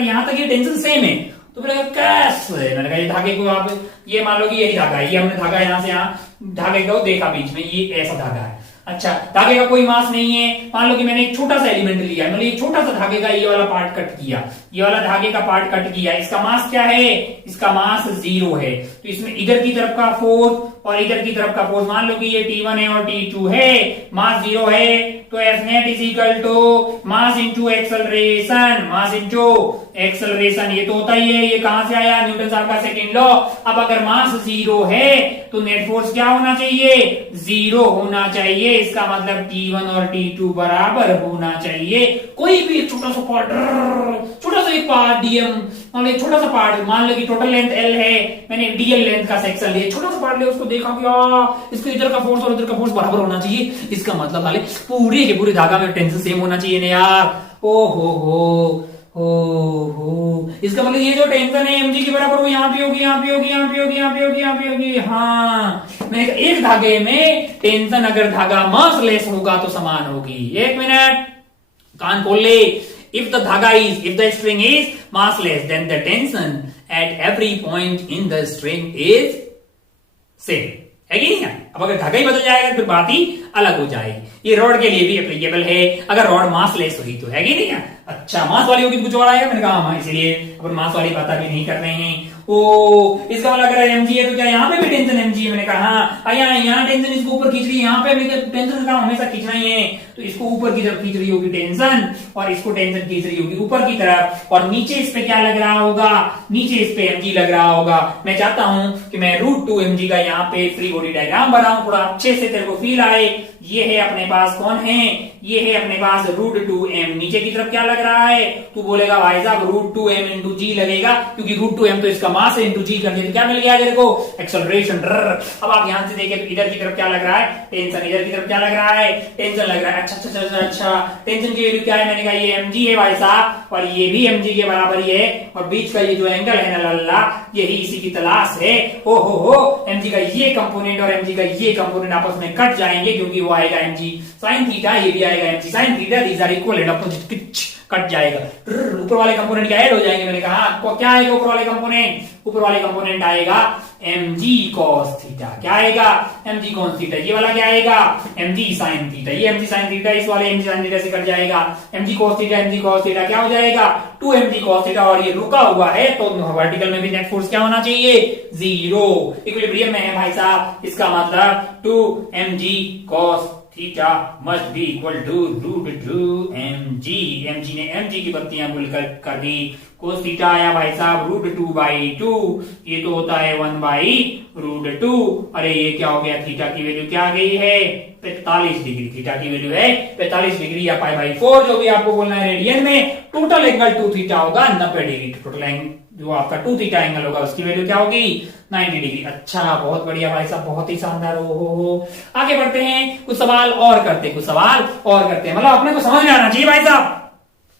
यहाँ तक ये टेंशन सेम है, तो बोले कैसे, मैंने कहा ये धागे को आप ये मान लो कि यही धागा है, ये हमने धागा यहाँ से यहाँ धागे को देखा बीच में, ये ऐसा धागा है। अच्छा, धागे का कोई मास नहीं है, मान लो कि मैंने एक छोटा सा एलिमेंट लिया, मतलब ये छोटा सा धागे का ये वाला पार्ट कट किया, ये वाला धागे का पार्ट कट किया, इसका मास क्या है, इसका मास 0 है। तो इसमें इधर की तरफ का फोर्स और इधर की तरफ का फोर्स, मान लो कि ये T1 है और T2 है, मास 0 है, तो F net is equal to mass into acceleration, mass into acceleration, ये तो होता ही है, ये कहां से आया, न्यूटन साहब का सेकंड लॉ। अब अगर मास 0 है तो नेट फोर्स क्या होना चाहिए, 0 होना चाहिए, इसका मतलब T1 और T2 बराबर होना चाहिए। कोई भी छोटा सा पार्ट, छोटा छोटा सा एक पार्ट डीएम, मान लो एक छोटा सा पार्ट, मान लो कि टोटल लेंथ एल है, मैंने डीएल लेंथ का सेक्शन लिया, छोटा सा पार्ट लिया, उसको देखा कि इसके इधर का फोर्स और इधर का फोर्स बराबर होना चाहिए, इसका मतलब वाले पूरे के पूरे धागा में टेंशन सेम होना चाहिए ना यार। ओ हो, इसका मतलब ये जो टेंशन है mg के बराबर वो यहाँ पे होगी, यहाँ पे होगी, यहाँ पे होगी, यहाँ पे होगी, यहाँ पे होगी। हाँ, मैं एक धागे में टेंशन अगर धागा मास लेस होगा तो समान होगी। एक मिनट, कान खोल ले। if the string is massless, then the tension at every point in the string is same, है कि नहीं है? अब अगर धागा ही बदल जाएगा फिर बात ही अलग हो जाएगी। ये रॉड के लिए भी एप्लीकेबल है, अगर रॉड मास लेस हुई तो, है कि नहीं है? अच्छा, मास वाली होगी तो कुछ और आएगा, मैंने कहा हाँ, इसलिए अपन मास वाली बात अभी नहीं कर रहे हैं। ओ, इसका मतलब अगर mg है तो क्या यहाँ पे भी टेंशन mg है? मैंने कहा हाँ, यहाँ टेंशन इसको ऊपर खींच रही है, यहाँ पे टेंशन का हमेशा खींचना ही है, तो इसको ऊपर की तरफ खींच रही होगी टेंशन, और इसको टेंशन खींच रही होगी ऊपर की तरफ, और नीचे इस पे क्या लग रहा होगा? नीचे इस पे mg लग रहा होगा। मैं चाहता हूं कि मैं √2mg का यहाँ पे फ्री बॉडी डायग्राम बनाऊं, थोड़ा अच्छे से तेरे को फील आए। ये है अपने पास, कौन है? ये है अपने पास √2m। नीचे की तरफ क्या लग रहा है? तू बोलेगा भाई साहब √2m इंटू जी लगेगा, क्योंकि √2m तो इसका मास है, इंटू जी कर दिया तो क्या मिल गया तेरे को? एक्सेलरेशन। अब आप ध्यान से देखिए, इधर की तरफ क्या लग रहा है? टेंशन। इधर की तरफ क्या लग रहा है? टेंशन लग रहा है। अच्छा, टेंशन की वैल्यू क्या है? मैंने कहा ये mg है भाई साहब, और ये भी mg के बराबर ही है, और बीच का ये जो एंगल है ना लल्ला, यही इसी की तलाश है। ओ हो, mg का ये कंपोनेंट और mg का ये कंपोनेंट आपस में कट जाएंगे, क्योंकि वो आएगा mg sin थीटा, ये भी आएगा mg sin theta, these are equal and opposite, cut जाएगा। ऊपर वाले कंपोनेंट क्या ऐड हो जाएंगे? मैंने कहा आपको क्या आएगा ऊपर वाले कंपोनेंट? ऊपर वाले कंपोनेंट आएगा mg cos थीटा। क्या आएगा? mg cos theta. ये वाला क्या आएगा? mg sin theta. ये mg sin थीटा इस वाले mg sin थीटा से कट जाएगा। mg cos थीटा क्या हो जाएगा? 2mg cos थीटा, और ये रुका हुआ है तो वर्टिकल में भी नेट फोर्स क्या होना चाहिए? 0। इक्विलिब्रियम में है भाई साहब, इसका मतलब 2mg cos theta must be equal to √2mg। mg ने mg की बत्तियां गुल कर दी। cos थीटा आया भाई साहब √2/2, ये तो होता है 1/√2। अरे ये क्या हो गया? थीटा की वैल्यू क्या आ गई है? 45 डिग्री। थीटा की वैल्यू है 45 डिग्री या π/4, जो भी आपको बोलना है रेडियन में। टोटल एंगल 2 थीटा होगा 90 डिग्री। टोटल एंगल जो आपका 2 थीटा एंगल होगा उसकी वैल्यू क्या होगी? 90 डिग्री। अच्छा, बहुत बढ़िया भाई साहब, बहुत ही शानदार। हो आगे बढ़ते हैं, कुछ सवाल और करते हैं, मतलब अपने को समझ में आना चाहिए भाई साहब,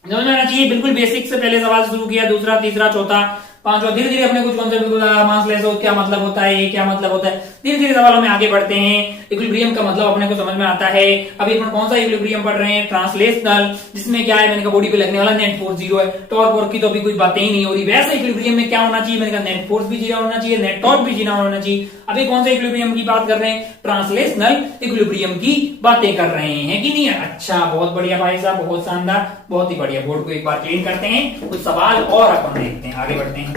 समझ में आना चाहिए। बिल्कुल बेसिक से पहले सवाल शुरू किया, दूसरा, तीसरा, चौथा, पांचवा, धीरे धीरे अपने कुछ कॉन्सेप्ट मास लेस हो क्या मतलब होता है, ये क्या मतलब होता है, धीरे धीरे सवालों में आगे बढ़ते हैं। इक्विलिब्रियम का मतलब अपने को समझ में आता है। अभी अपन कौन सा इक्विलिब्रियम पढ़ रहे हैं? ट्रांसलेशनल, जिसमें क्या है? मैंने कहा बॉडी पे लगने वाला नेट फोर्स 0 है, टॉर्क वॉर्क की तो अभी कोई बातें ही नहीं हो रही। वैसे इक्विलिब्रियम में क्या होना चाहिए? मैंने कहा नेट फोर्स भी 0 होना चाहिए, नेट टॉर्क भी 0 होना चाहिए। अभी कौन सा इक्विलिब्रियम की बात कर रहे हैं? ट्रांसलेशनल इक्विलिब्रियम की बातें कर रहे हैं, कि नहीं? अच्छा, बहुत बढ़िया भाई साहब, बहुत शानदार, बहुत ही बढ़िया। बोर्ड को एक बार क्लीन करते हैं, कुछ सवाल और अपन देखते हैं, आगे बढ़ते हैं।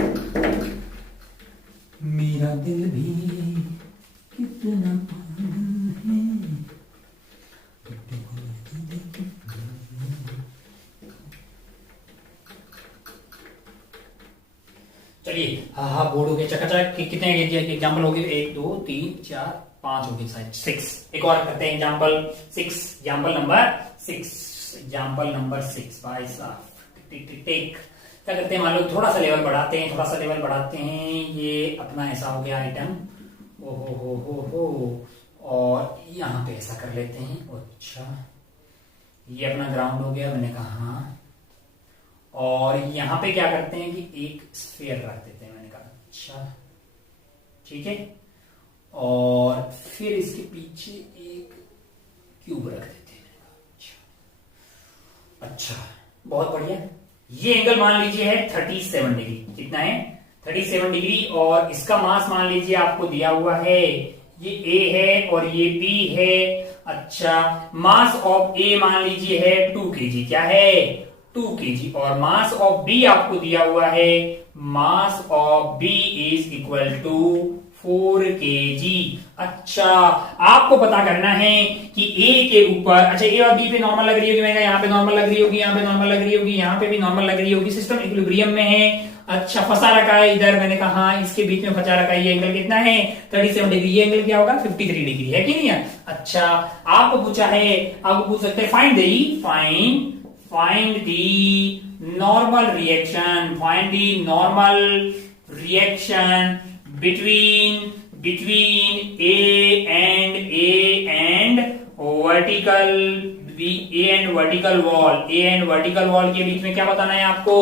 मेरा दिल भी कितना है। चलिए, हाँ, बोर्ड हो गया चकाचक। कितने एग्जाम्पल हो गए? 1 2 3 4 5 हो गए शायद, 6। एक और करते हैं एग्जाम्पल 6, एग्जाम्पल नंबर 6 भाई साहब। टेक क्या करते हैं? मान लो थोड़ा सा लेवल बढ़ाते हैं, ये अपना ऐसा हो गया आइटम, हो, और यहाँ पे ऐसा कर लेते हैं। अच्छा, ये अपना ग्राउंड हो गया, मैंने कहा हाँ, और यहाँ पे क्या करते हैं कि एक स्फीयर रख देते हैं, मैंने कहा अच्छा ठीक है, और फिर इसके पीछे एक क्यूब रख देते हैं। अच्छा, बहुत बढ़िया। ये एंगल मान लीजिए है 37 डिग्री। कितना है? 37 डिग्री, और इसका मास मान लीजिए आपको दिया हुआ है, ये A है और ये B है। अच्छा, मास ऑफ A मान लीजिए है 2 kg। क्या है? 2 kg। और मास ऑफ B आपको दिया हुआ है, mass of B is equal to 4 kg। अच्छा, आपको पता करना है कि A के ऊपर, अच्छा A और B पे नॉर्मल लग रही होगी, मैं यहाँ पे नॉर्मल लग रही होगी, यहाँ पे नॉर्मल लग रही होगी, यहाँ पे भी नॉर्मल लग रही होगी, सिस्टम इक्विलिब्रियम में है। अच्छा, फंसा रखा है इधर, मैंने कहा हाँ, इसके बीच में फंसा रखा है। ये एंगल कितना है? 37 डिग्री। ये एंगल क्या होगा? 53 डिग्री, है कि नहीं है? अच्छा, आपको पूछा है, आपको पूछ सकते हैं find find the normal reaction, find the normal reaction between A and vertical wall के बीच में क्या बताना है आपको?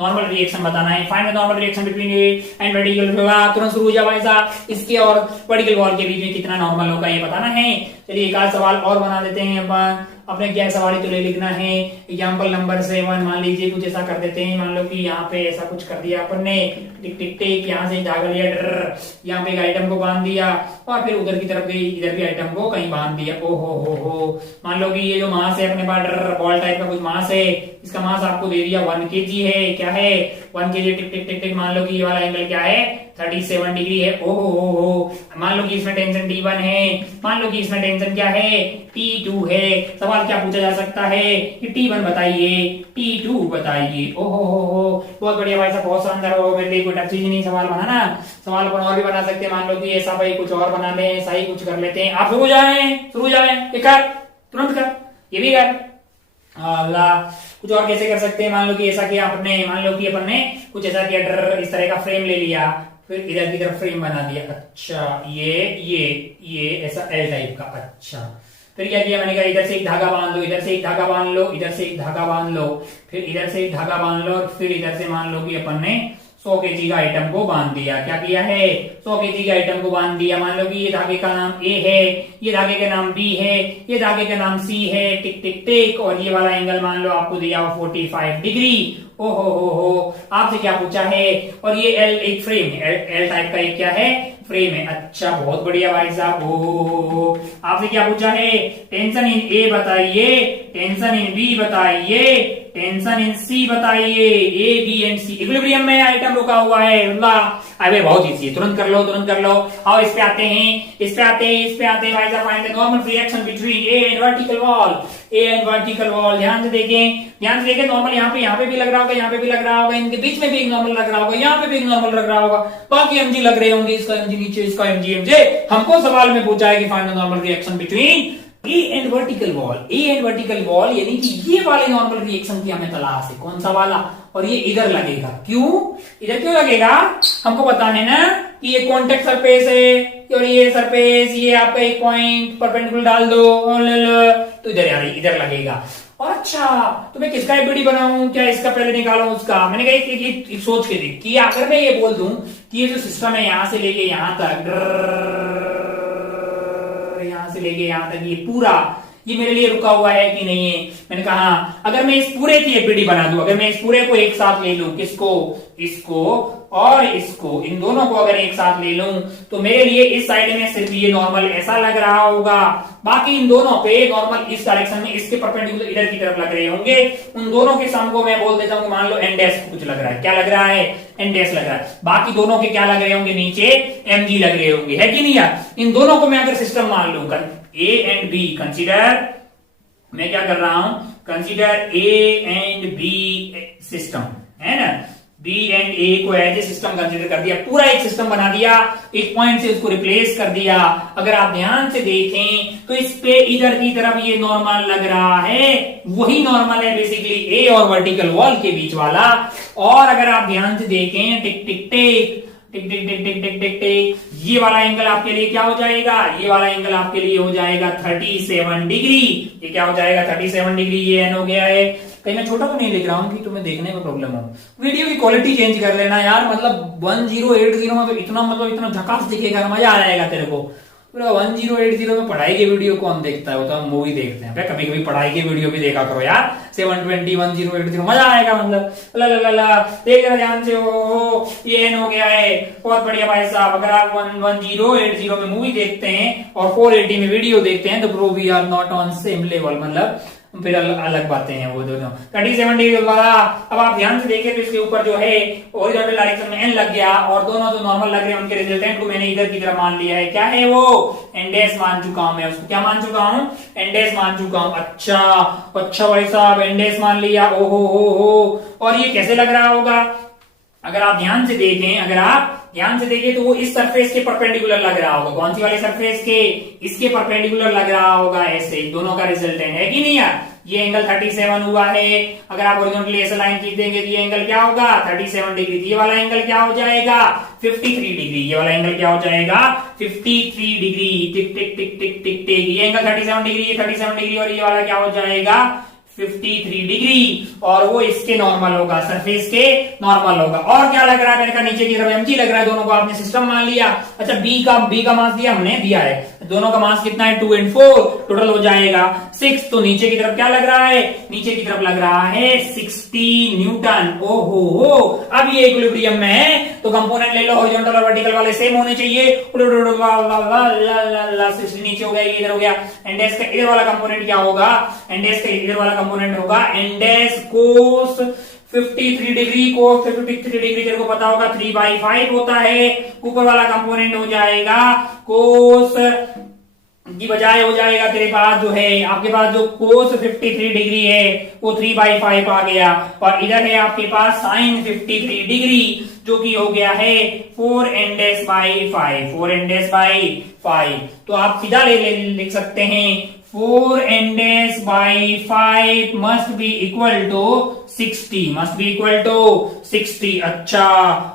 नॉर्मल रिएक्शन बताना है। Find the normal reaction between A and vertical wall. तुरंत शुरू हो जाए भाई साहब। इसके और वर्टिकल वॉल के बीच में कितना नॉर्मल होगा ये बताना है। चलिए एक आध सवाल और बना देते हैं अपन। अपने क्या सवाल ही तो ले लिखना है। एग्जाम्पल नंबर 7 मान लीजिए कुछ ऐसा कर देते हैं। मान लो कि यहाँ पे ऐसा कुछ कर दिया अपन ने, टिक टिक टिक, यहाँ से धागा लिया, यहाँ पे एक आइटम को बांध दिया और फिर उधर की तरफ गई, इधर भी आइटम को कहीं बांध दिया। ओ हो। मान लो कि ये जो मास है अपने पास बॉल टाइप का कुछ मास है, इसका मास आपको दे दिया 1 kg है। क्या है? 1 kg। टिक टिक टिक टिक। मान लो कि ये वाला एंगल क्या है? 37 डिग्री है। ओ हो। मान लो कि इसमें टेंशन T1 है। मान लो कि इसमें टेंशन क्या है? T2 है। सवाल क्या पूछा जा सकता है कि T1 बताइए, T2 बताइए। ओ हो। बहुत बढ़िया भाई साहब, बहुत शानदार हो। मेरे लिए कोई टफ चीज नहीं सवाल बनाना। सवाल अपन और भी बना सकते हैं। मान लो कि ऐसा भाई कुछ और बना ले, ऐसा ही कुछ कर लेते हैं। आप शुरू हो जाए। ये कर, तुरंत कर, ये भी कर। अल्लाह, कुछ और कैसे कर सकते हैं? मान लो कि ऐसा किया आपने, मान लो कि अपन ने कुछ ऐसा किया, इस तरह का फ्रेम ले लिया, फिर इधर की तरफ फ्रेम बना दिया। अच्छा, ये ऐसा एल टाइप का। अच्छा, फिर क्या किया मैंने कहा इधर से एक धागा बांध लो, इधर से एक धागा बांध लो, इधर से एक धागा बांध लो, फिर इधर से एक धागा बांध लो, फिर इधर से मान लो कि अपन ने 100 kg का आइटम को बांध दिया। क्या किया है? 100 kg का आइटम को बांध दिया। मान लो कि ये धागे का नाम A है, ये धागे का नाम B है, ये धागे का नाम C है। टिक टिक टिक। और ये वाला एंगल मान लो आपको दिया 45 डिग्री। ओ हो। आपसे क्या पूछा है? और ये L एक फ्रेम है, L टाइप का एक क्या है? फ्रेम है। अच्छा, बहुत बढ़िया भाई साहब। ओ, आपसे क्या पूछा है? टेंशन इन A बताइए, टेंशन इन B बताइए, टेंशन इन C बताइए। A B and C equilibrium में आइटम रुका हुआ है। अबे बहुत इजी है, तुरंत कर लो। आओ इस पे आते हैं भाई साहब। Find the normal reaction between A and vertical wall. ध्यान से देखें। नॉर्मल यहाँ पे भी लग रहा होगा, यहाँ पे भी लग रहा होगा, इनके बीच में भी एक नॉर्मल लग रहा होगा, यहाँ पे भी एक नॉर्मल लग रहा होगा, बाकी mg लग रहे होंगे। इसका mg नीचे, इसका mg। हमको सवाल में पूछा है कि find the normal reaction between A and vertical wall, यानी कि ये वाले नॉर्मल रिएक्शन की हमें तलाश है। कौन सा वाला? और ये इधर लगेगा। इधर क्यों लगेगा? हमको बताने ना कि ये कॉन्टेक्ट सरफेस है और ये सरफेस, ये आपका एक पॉइंट परपेंडिकुलर डाल दो तो इधर लगेगा। और अच्छा, तो मैं किसका एफबीडी बनाऊं? क्या इसका पहले निकालूं उसका? मैंने कहा एक सोच के देख कि अगर मैं ये बोल दूं कि ये जो सिस्टम है यहां से लेके यहां तक ये पूरा, ये मेरे लिए रुका हुआ है कि नहीं है? मैंने कहा अगर मैं इस पूरे की एफबीडी बना दूं, अगर मैं इस पूरे को एक साथ ले लूं, किसको? इसको और इसको, इन दोनों को अगर एक साथ ले लूं तो मेरे लिए इस साइड में सिर्फ ये नॉर्मल ऐसा लग रहा होगा, बाकी इन दोनों पे नॉर्मल इस डायरेक्शन में इसके परपेंडिकुलर इधर की तरफ लग रहे होंगे। उन दोनों के सम को मैं बोल देता हूं कि मान लो एन डैश कुछ लग रहा है। क्या लग रहा है? एन डैश लग रहा है। बाकी दोनों के क्या लग रहे होंगे? नीचे mg लग रहे होंगे, है कि नहीं यार? इन दोनों को मैं अगर सिस्टम मान लूं, A एंड B, कंसीडर, मैं क्या कर रहा हूं? Consider A and B system, है ना? B एंड A को एज ए सिस्टम कंसीडर कर दिया, पूरा एक सिस्टम बना दिया, एक पॉइंट से उसको रिप्लेस कर दिया। अगर आप ध्यान से देखें तो इस पे इधर की तरफ ये नॉर्मल लग रहा है, वही नॉर्मल है बेसिकली A और वर्टिकल वॉल के बीच वाला। और अगर आप ध्यान से देखें, टिक टिक टिक टिक टिक टिक टिक टिक टिक टिक, ये वाला एंगल आपके लिए क्या हो जाएगा? ये वाला एंगल आपके लिए हो जाएगा 37 डिग्री। ये क्या हो जाएगा? 37 डिग्री। ये एन हो गया है। कहीं मैं छोटा तो नहीं लिख रहा हूँ कि तुम्हें देखने में प्रॉब्लम हो। वीडियो की क्वालिटी चेंज कर लेना यार, मतलब 1080 में तो इतना झकास दिखेगा, मजा आ जाएगा तेरे को। 1080 में पढ़ाई के वीडियो कौन देखता है? वो तो हम मूवी देखते हैं। कभी कभी पढ़ाई के वीडियो भी देखा करो यार। 720 1080 मजा आएगा, मतलब देख रहे ध्यान से। ये एन हो गया है। बहुत बढ़िया भाई साहब। अगर आप 1080 में मूवी देखते हैं और 480 में वीडियो देखते हैं तो bro we are not on same level, मतलब फिर अलग बातें हैं वो दोनों। 37 डिग्री वाला, अब आप ध्यान से देखें तो इसके ऊपर जो है हॉरिजॉन्टल डायरेक्शन में एन लग गया और दोनों जो नॉर्मल लग रहे हैं उनके रिजल्टेंट को मैंने इधर की तरफ मान लिया है। क्या है वो? एन डैश मान चुका हूं मैं उसको। क्या मान चुका हूं? एन डैश मान चुका हूं। अच्छा भाई साहब, एन डैश मान लिया। ओहो हो। और ये कैसे लग रहा होगा? अगर आप ध्यान से देखें, अगर आप ध्यान से देखिए तो वो इस सरफेस के परपेंडिकुलर लग रहा होगा। कौन सी वाली सरफेस के? इसके परपेंडिकुलर लग रहा होगा ऐसे, दोनों का रिजल्टेंट है कि नहीं यार। ये एंगल 37 हुआ है। अगर आप हॉरिजॉन्टली ऐसे लाइन खींच देंगे तो ये एंगल क्या होगा? 37 डिग्री। ये वाला एंगल क्या हो जाएगा? 53 डिग्री। ये वाला एंगल क्या हो जाएगा? 53 डिग्री। टिक टिक टिक टिक टिक टिक। ये एंगल 37 डिग्री, ये 37 डिग्री, और ये वाला क्या हो जाएगा? 53 डिग्री। और वो इसके नॉर्मल होगा, सरफेस के नॉर्मल होगा। और क्या लग रहा है? मैंने कहा नीचे की तरफ mg लग रहा है। दोनों को आपने सिस्टम मान लिया। अच्छा, b का मास दिया हमने, दिया है। दोनों का मास कितना है? 2 and 4, टोटल हो जाएगा 6। तो नीचे की तरफ क्या लग रहा है? नीचे की तरफ लग रहा है 60 न्यूटन। ओहो हो, अब ये इक्विलिब्रियम में है तो कंपोनेंट ले लो, हॉरिजॉन्टल और वर्टिकल वाले सेम होने चाहिए। 60 नीचे हो गया, ये इधर हो गया। एंडेस का इधर वाला कंपोनेंट क्या होगा? एंडेस का इधर वाला कंपोनेंट होगा एंडेस कोस 53 डिग्री। कोस 53 डिग्री तेरे को पता होगा 3/5 होता है। ऊपर वाला कंपोनेंट हो जाएगा कोस की बजाय हो जाएगा तेरे पास जो है, आपके पास जो कोस 53 डिग्री है वो 3/5 आ गया। और इधर है आपके पास साइन 53 डिग्री जो कि हो गया है 4 n/5। 4 n/5। तो आप सीधा लिख सकते हैं 4 n/5 must be equal to 60। must be equal to 60। अच्छा,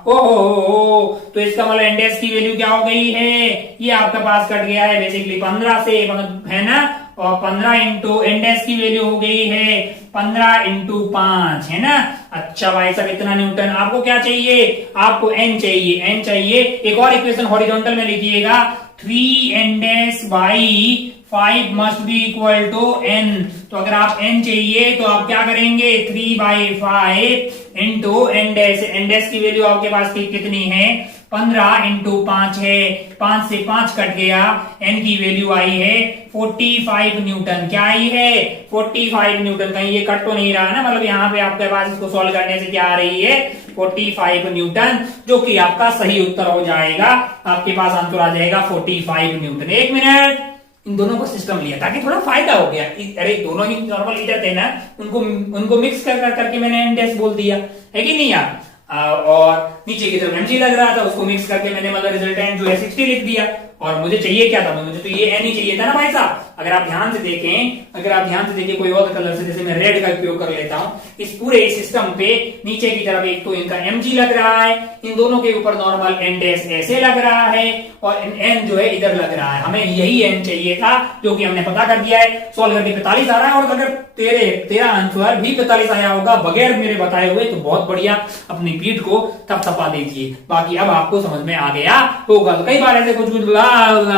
ओहो, तो इसका मतलब एंडेस की वैल्यू क्या हो गई है? ये आपका पास कट गया है बेसिकली 15 से, है ना। और 15 इंटू एंडेस की वैल्यू हो गई है 15 इंटू 5, है ना। अच्छा भाई साहब, इतना न्यूटन। आपको क्या चाहिए? आपको n चाहिए। n चाहिए। एक और इक्वेशन हॉरिजॉन्टल में लिखिएगा, 3 n/5 must be equal to n। तो अगर आप n चाहिए तो आप क्या करेंगे? 3/5 इंटू एंडेस। एंडेस की वैल्यू आपके पास कितनी है? 15 इंटू 5 है। 5 से 5 कट गया, n की वैल्यू आई है 45 न्यूटन। क्या आई है? 45 न्यूटन। कहीं ये कट तो नहीं रहा ना, मतलब यहाँ पे आपके पास इसको सॉल्व करने से क्या आ रही है? 45 न्यूटन, जो कि आपका सही उत्तर हो जाएगा। आपके पास आंसर आ जाएगा 45 न्यूटन। 1 मिनट, इन दोनों को सिस्टम लिया ताकि थोड़ा फायदा हो गया। अरे दोनों ही नॉर्मल ईटर थे ना, उनको मिक्स करके मैंने एंडेस बोल दिया, है कि नहीं यार। और नीचे की तरफ mg लग रहा था, उसको मिक्स करके मैंने मतलब रिजल्टेंट जो है 60 लिख दिया। और मुझे चाहिए क्या था? मुझे तो ये n ही चाहिए था ना भाई साहब। अगर आप ध्यान से देखें कोई और कलर से, जैसे मैं रेड का उपयोग कर लेता हूं, इस पूरे सिस्टम पे नीचे की तरफ एक तो इनका mg लग रहा है, इन दोनों के ऊपर नॉर्मल एंडेस ऐसे लग रहा है, और n जो है इधर लग रहा है। हमें यही n चाहिए था, जो कि हमने पता कर दिया है। सॉल्व करके 45 आ रहा है। और अगर तेरा आंसर भी 45 आया होगा बगैर मेरे बताए हुए, तो बहुत बढ़िया, अपनी पीठ को थपथपा दीजिए। बाकी अब आपको समझ में आ गया होगा। तो कई बार ऐसे कुछ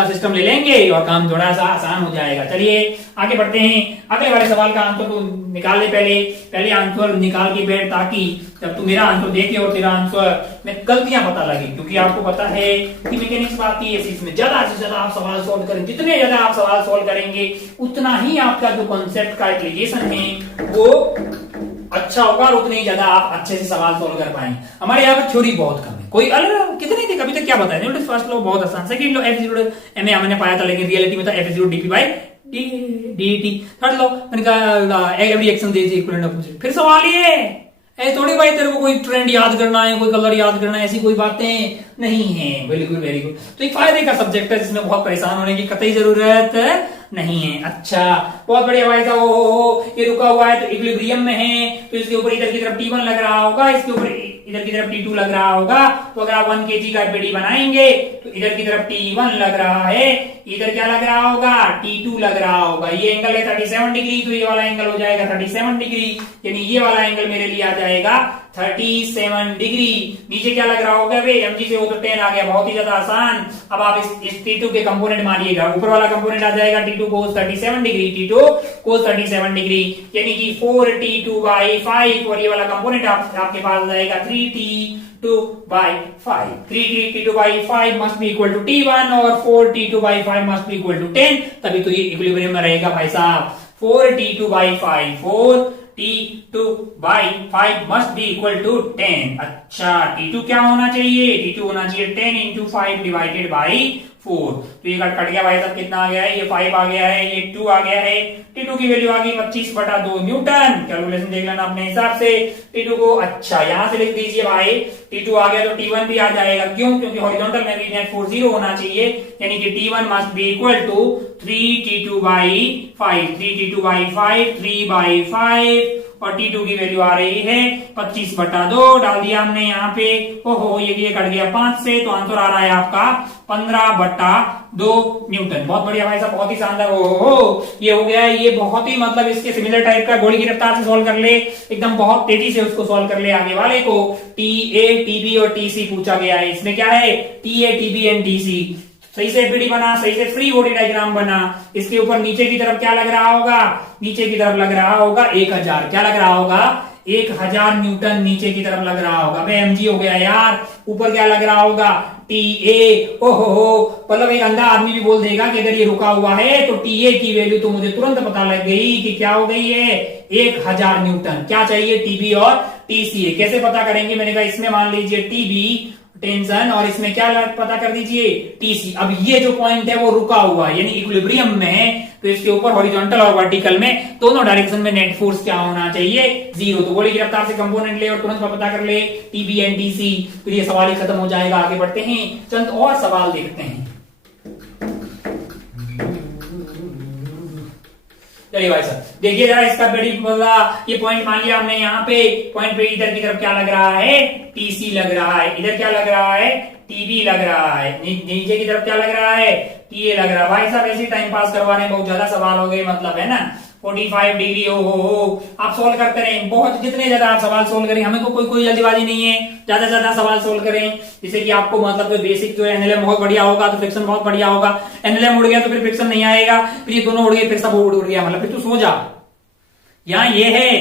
सिस्टम ले लेंगे और काम थोड़ा सा आसान हो जाएगा। चलिए आगे बढ़ते हैं। अगले वाले सवाल का आंसर तो निकाल ले, पहले आंसर निकाल के बैठ, ताकि जब तू मेरा आंसर देखे और तेरा आंसर में गलतियां पता लगे। क्योंकि आपको पता है कि मैकेनिक्स आती है, इसमें ज्यादा से ज्यादा आप सवाल सॉल्व करें, जितने ज्यादा आप सवाल सॉल्व करेंगे उतना ही आपका जो कॉन्सेप्ट का एप्लीकेशन है वो अच्छा होगा, और उतने ही ज्यादा आप अच्छे से सवाल सॉल्व कर पाएंगे। हमारे यहाँ पर थ्योरी बहुत कम है। कोई अलग कितने थे अभी तक क्या बताया? न्यूटन फर्स्ट लॉ बहुत आसान, सेकंड लॉ F0 ma हमने पाया था, लेकिन रियलिटी में था F0 dp/dt। थर्ड लॉ मैंने कहा every action there is equivalent opposite. फिर सवाल ये थोड़ी भाई तेरे को कोई ट्रेंड याद करना है, कोई कलर याद करना है, ऐसी कोई बातें नहीं है। बिल्कुल वेरी गुड। तो एक फायदे का सब्जेक्ट है जिसमें बहुत परेशान होने की कतई जरूरत नहीं है। अच्छा, बहुत बढ़िया भाई साहब। हो ये रुका हुआ है तो इक्विलिब्रियम में है, तो इसके ऊपर इधर की तरफ T1 लग रहा होगा, इसके ऊपर इधर की तरफ T2 लग रहा होगा। तो अगर आप 1 kg का एफबीडी बनाएंगे तो इधर की तरफ T1 लग रहा है, इधर क्या लग रहा होगा? T2 लग रहा होगा। ये एंगल है 37 डिग्री, तो ये वाला एंगल हो जाएगा 37 डिग्री, यानी ये वाला एंगल मेरे लिए आ जाएगा 37 डिग्री। नीचे क्या लग रहा होगा? वे mg से वो तो 10 आ गया, बहुत ही ज्यादा आसान। अब आप इस T2 के कंपोनेंट मानिएगा। ऊपर वाला कंपोनेंट आ जाएगा T2 cos 37 degree, T2 cos 37 degree, यानी कि 4T2/5। और ये वाला कंपोनेंट आपके पास आ जाएगा 3T2/5। 3T2/5 must be equal to T1 और 4T2/5 must be equal to 10, तभी तो ये इक्विलिब्रियम में रहेगा भाई साहब। 4T2/5 4T2/5 must be equal to 10। अच्छा, T2 क्या होना चाहिए? T2 होना चाहिए 10 into 5 divided by 4। तो ये कट गया भाई साहब, कितना आ गया है, ये 5 आ गया है, ये 2 आ गया है। T2 की वैल्यू आ गई 25/2 न्यूटन। कैलकुलेशन देख लेना अपने हिसाब से। T2 को अच्छा यहां से लिख दीजिए भाई, T2 आ गया तो T1 भी आ जाएगा। क्यों? क्योंकि हॉरिजॉन्टल में भी नेट फोर्स 0 होना चाहिए, यानी कि T1 must be equal to 3T2/5, 3T2/5, 3/5, और T2 की वैल्यू आ रही है 25/2। डाल दिया हमने यहाँ पे। ओहो, ये कट गया 5 से, तो आंसर आ रहा है आपका 15/2 न्यूटन। बहुत बढ़िया भाई साहब, बहुत ही शानदार। ओहो, ये हो गया है। ये बहुत ही मतलब इसके सिमिलर टाइप का गोली की रफ्तार से सॉल्व कर ले, एकदम बहुत तेजी से उसको सॉल्व कर ले। आगे वाले को TA, TB और TC पूछा गया है। इसमें क्या है, TA, TB एंड TC। सही से एफबीडी बना, सही से फ्री बॉडी डायग्राम बना। इसके ऊपर नीचे की तरफ क्या लग रहा होगा, नीचे की तरफ लग रहा होगा 1000। क्या लग रहा होगा, 1000 न्यूटन नीचे की तरफ लग रहा होगा। भाई mg हो गया यार। ऊपर क्या लग रहा होगा, TA। ओहो, मतलब एक अंधा आदमी भी बोल देगा कि अगर ये रुका हुआ है तो TA की वैल्यू तो मुझे तुरंत पता लग गई कि क्या हो गई है, 1000 न्यूटन। क्या चाहिए, TB और TC। कैसे पता करेंगे, मैंने कहा इसमें मान लीजिए TB टेंशन, और इसमें क्या पता कर दीजिए, TC। अब ये जो पॉइंट है वो रुका हुआ है, यानी इक्विलिब्रियम में है, तो इसके ऊपर हॉरिजॉन्टल और वर्टिकल में दोनों डायरेक्शन में नेट फोर्स क्या होना चाहिए, 0। तो गोली की रफ्तार से कंपोनेंट ले और तुरंत पता कर ले TB एंड TC। फिर ये सवाल ही खत्म हो जाएगा। आगे बढ़ते हैं, चंद और सवाल देखते हैं। चलिए भाई साहब देखिए जरा इसका बड़ी ये पॉइंट मान लिया हमने। यहाँ पे पॉइंट पे इधर की तरफ क्या लग रहा है, TC लग रहा है। इधर क्या लग रहा है, TB लग रहा है। नीचे की तरफ क्या लग रहा है, TA लग रहा है। भाई साहब ऐसे टाइम पास करवाने बहुत ज्यादा सवाल हो गए, मतलब है ना। 45 डिग्री हो आप सोल्व करते रहें, बहुत जितने ज्यादा आप सवाल सोल्व करें, हमें कोई जल्दीबाजी नहीं है, ज्यादा से ज्यादा सवाल सोल्व करें, जिससे कि आपको मतलब जो बेसिक जो एनएलएम बहुत बढ़िया होगा तो फ्रिक्शन बहुत बढ़िया होगा। एनएलएम उड़ गया तो फिर फ्रिक्शन नहीं आएगा, फिर ये दोनों उड़ गए फिर सब उड़ गया, मतलब फिर तू सो जा। यहाँ ये है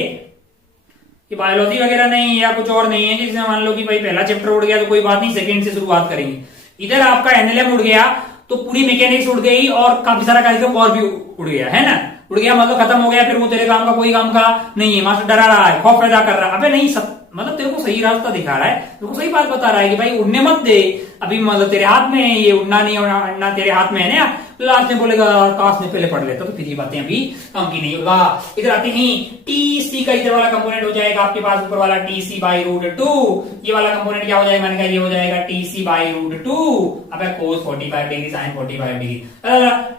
कि बायोलॉजी वगैरह नहीं या कुछ और नहीं है, जिसमें मान लो कि भाई पहला चैप्टर उड़ गया तो कोई बात नहीं, सेकंड से शुरुआत करेंगे। इधर आपका एनएलएम उड़ गया तो पूरी मैकेनिक्स उड़ गई और काफी सारा कार्यक्रम और भी उड़ गया, है ना। उड़ गया मतलब खत्म हो गया, फिर वो तेरे काम का कोई काम का नहीं है। मास्टर डरा रहा है, खौफ पैदा कर रहा है। अबे नहीं, सब मतलब तेरे को सही रास्ता दिखा रहा है, तेरे को सही बात बता रहा है कि भाई उड़ने मत दे, अभी मतलब तेरे हाथ में है ये, उड़ना नहीं उड़ना तेरे हाथ में है ना। तो लास्ट में बोलेगा काश में पहले पढ़ लेता, तो फिर ये बातें अभी काम की नहीं होगा। इधर आते हैं, TC का इधर वाला कंपोनेंट हो जाएगा आपके पास ऊपर वाला TC/√2। ये वाला कंपोनेंट क्या हो जाएगा, मैंने कहा ये हो जाएगा TC/√2। अब cos 45 degree sin 45 degree.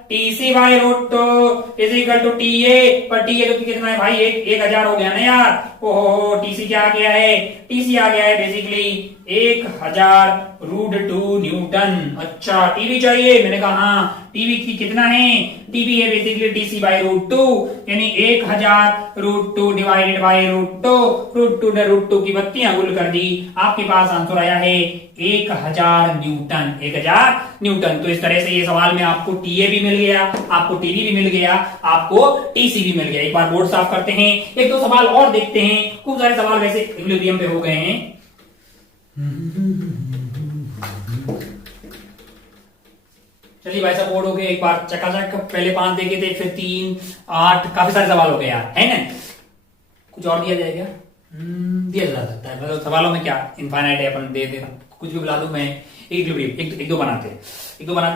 TC/√2 is equal to TA, पर TA तो कितना है भाई, 1000 हो गया ना यार। ओहो, TC क्या आ गया है, TC आ गया है बेसिकली 1000√2 न्यूटन। अच्छा TB चाहिए, मैंने कहा हाँ। TB की कितना है, TB है बेसिकली TC/√2, यानी 1000√2 डिवाइडेड बाय √2 ने √2 की बत्तियां गुल कर दी। आपके पास आंसर आया है 1000 न्यूटन। 1000 न्यूटन। तो इस तरह से ये सवाल में आपको TA भी मिल गया, आपको TB भी मिल गया, आपको TC भी मिल गया। एक बार बोर्ड साफ करते हैं, एक दो सवाल और देखते हैं। खूब सारे सवाल वैसे इक्विलिब्रियम पे हो गए हैं। चलिए भाई साहब बोर्ड हो गए, एक बार चकाचक। पहले 5 देखे थे, फिर 3, 8, काफी सारे सवाल हो गए यार, है ना। कुछ और दिया जाएगा, दिया जा सकता है, मतलब सवालों में क्या इनफाइनाइट है, अपन दे देना कुछ भी बुला दूं मैं। एक दो बनाते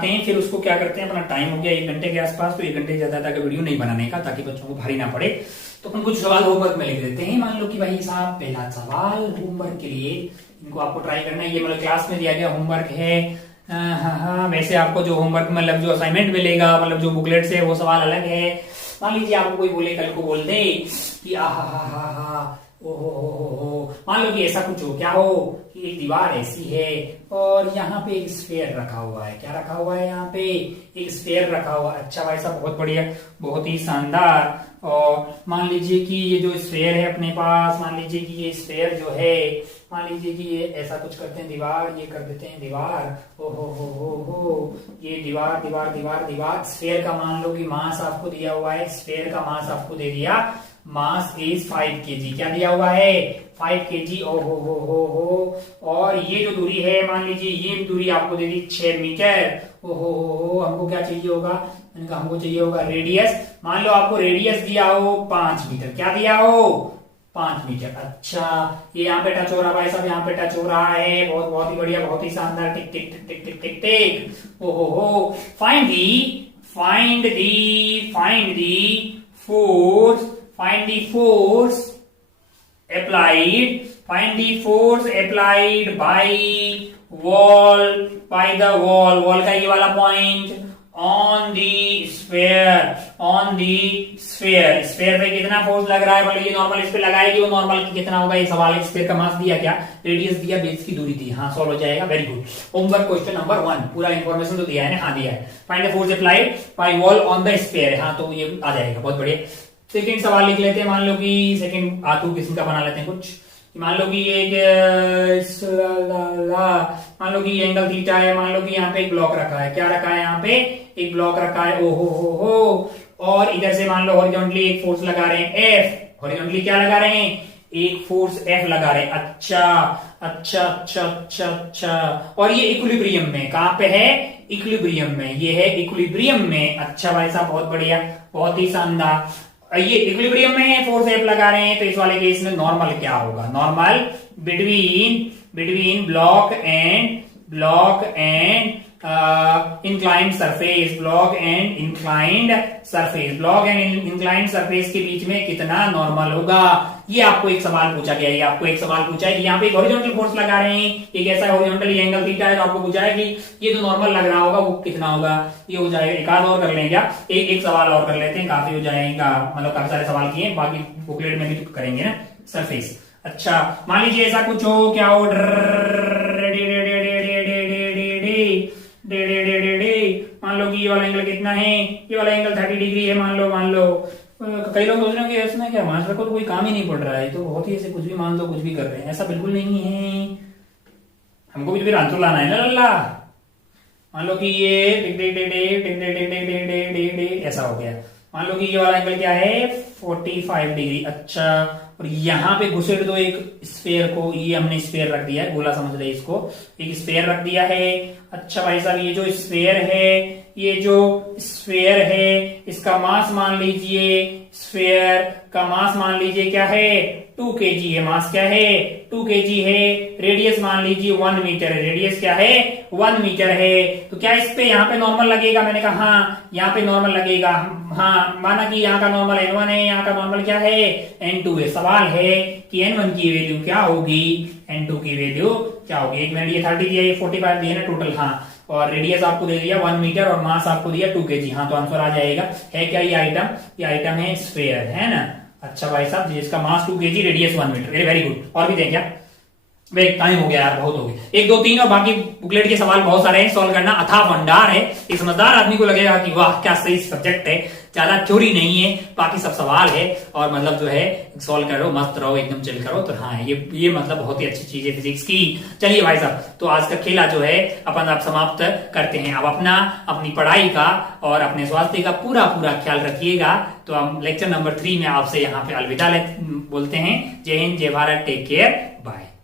हैं, फिर उसको क्या करते हैं, अपना टाइम हो गया 1 घंटे के आसपास, तो 1 घंटे से ज्यादा तक वीडियो नहीं बनाने का, ताकि बच्चों को भारी ना पड़े। तो अपन कुछ सवाल होमवर्क में लिख देते हैं। मान लो कि भाई साहब पहला सवाल होमवर्क के लिए इनको आपको ट्राई करना है। ये मतलब क्लास में दिया गया होमवर्क है। हाँ, वैसे आपको जो होमवर्क मतलब जो असाइनमेंट मिलेगा, मतलब जो बुकलेट से, वो सवाल अलग है। मान लीजिए आपको कोई बोले, कल को बोल दे कि ओहो, मान लो कि ऐसा कुछ हो, क्या हो कि एक दीवार ऐसी है और यहाँ पे एक स्फीयर रखा हुआ है। क्या रखा हुआ है, यहाँ पे एक स्फीयर रखा हुआ है। अच्छा भाई साहब बहुत बढ़िया, बहुत ही शानदार। और मान लीजिए कि ये जो स्फीयर है अपने पास, मान लीजिए कि ये स्फीयर जो है, मान लीजिए कि ये ऐसा कुछ करते हैं, दीवार, ये कर देते हैं दीवार। हो ये दीवार। स्फीयर का मान लो कि मास आपको दिया हुआ है, स्फीयर का मास आपको दे दिया, मास इज 5 kg। क्या दिया हुआ है, 5 kg। हो और ये जो दूरी है, मान लीजिए ये दूरी आपको दे दी 6 मीटर। ओहो, हमको क्या चाहिए होगा, हमको चाहिए होगा रेडियस। मान लो आपको रेडियस दिया हो 5 मीटर। क्या दिया हो, 5 मीटर। अच्छा, ये यहाँ पे टच हो रहा भाई साहब, यहाँ पे टच हो रहा है। बहुत बहुत ही बढ़िया, बहुत ही शानदार। टिक टिक टिक टिक टिक टिक टिक। ओ हो। Find the force applied by the wall का ये वाला पॉइंट on the sphere पे कितना फोर्स लग रहा है? बोले ये नॉर्मल इस पे लगाएगी, वो नॉर्मल कितना होगा? ये सवाल है। स्फीयर का मास दिया, क्या रेडियस दिया, बेस की दूरी दी। हाँ, सॉल्व हो जाएगा। Very good. Homework question number 1, पूरा इंफॉर्मेशन तो दिया है ना? हाँ दिया है। Find the force applied by wall on the sphere. हाँ, तो ये आ जाएगा। बहुत बढ़िया। सेकंड सवाल लिख लेते हैं। मान लो कि सेकंड आटू किस्म का बना लेते हैं कुछ। मान लो कि एक मान लो कि ये एंगल थीटा है। मान लो कि यहाँ पे एक ब्लॉक रखा है। क्या रखा है? यहाँ पे एक ब्लॉक रखा है। ओ हो। और इधर से मान लो हॉरिजॉन्टली एक फोर्स लगा रहे हैं, एफ। हॉरिजॉन्टली क्या लगा रहे हैं? एक फोर्स एफ लगा रहे हैं। अच्छा। और ये इक्विलिब्रियम में कहां पे है? इक्विलिब्रियम में। ये है इक्विलिब्रियम में। अच्छा भाई साहब, बहुत बढ़िया, बहुत ही शानदार। ये इक्विलिब्रियम में फोर्स एफ लगा रहे हैं, तो इस वाले केस में नॉर्मल क्या होगा? Normal between block and inclined surface. Block and inclined surface के बीच में कितना नॉर्मल होगा? ये आपको एक सवाल पूछा गया है। यहाँ पे एक हॉरिजॉन्टल फोर्स लगा रहे हैं, एक ऐसा हॉरिजॉन्टल एंगल थीटा है, तो आपको पूछा है कि ये जो नॉर्मल लग रहा होगा वो कितना होगा? ये हो जाएगा। एक आध और कर लेंगे क्या? एक सवाल और कर लेते हैं, काफी हो जाएगा। मतलब काफी सारे सवाल किए, बाकी बुकलेट में भी तो करेंगे ना। सरफेस। अच्छा, मान लीजिए ऐसा कुछ हो, क्या हो? मान लो कि ये वाला एंगल कितना है? ये वाला एंगल 30 डिग्री है। मान लो कई लोग सोच रहे हैं कि इसमें क्या मास्टर को तो कोई काम ही नहीं पड़ रहा है, तो बहुत ही ऐसे कुछ भी मान लो, कुछ भी कर रहे हैं। ऐसा बिल्कुल नहीं है, हमको भी फिर आंसर लाना है ना लल्ला। मान लो कि ये ऐसा हो गया। मान लो कि ये वाला एंगल क्या है? 45 डिग्री। अच्छा, और यहाँ पे घुसेड़ दो एक स्फेयर को। ये हमने स्फेयर रख दिया है, गोला समझ रहे इसको। एक स्फेयर रख दिया है। अच्छा भाई साहब, ये जो स्फेयर है इसका मास मान लीजिए, स्फेयर का मास मान लीजिए क्या है? 2 kg है। मास क्या है? 2 kg है। रेडियस मान लीजिए 1 मीटर है। रेडियस क्या है? 1 मीटर है। तो क्या इस पे यहाँ पे नॉर्मल लगेगा? मैंने कहा हाँ, यहाँ पे नॉर्मल लगेगा। हाँ, माना कि यहाँ का नॉर्मल N1 है, यहाँ का नॉर्मल क्या है? N2 है। सवाल है कि N1 की वैल्यू क्या होगी, N2 की वैल्यू क्या होगी? एक मिनट, ये 30 दिया, ये 45 दिया ना टोटल। हाँ, और रेडियस आपको दे दिया 1 मीटर और मास आपको दिया 2 kg। हाँ, तो आंसर आ जाएगा। है क्या ये आइटम? ये आइटम है स्फेयर, है ना? अच्छा भाई साहब, जिसका mass 2 kg, radius 1 metre. Very good. और भी दें क्या? वे टाइम हो गया यार, बहुत हो गया। 1 2 3 और बाकी बुकलेट के सवाल बहुत सारे हैं, सॉल्व करना अथाह भंडार है। एक समझदार आदमी को लगेगा कि वाह क्या सही सब्जेक्ट है, ज्यादा थ्योरी नहीं है, बाकी सब सवाल है। और मतलब जो है सॉल्व करो, मस्त रहो, एकदम चिल करो। तो हाँ, ये मतलब बहुत ही अच्छी चीज है फिजिक्स की। चलिए भाई साहब, तो आज का खेला जो है अपन आप समाप्त करते हैं। अब अपनी पढ़ाई का और अपने स्वास्थ्य का पूरा ख्याल रखिएगा। तो हम लेक्चर नंबर 3 में आपसे यहाँ पे अलविदा बोलते हैं। जय हिंद, जय भारत, टेक केयर, बाय।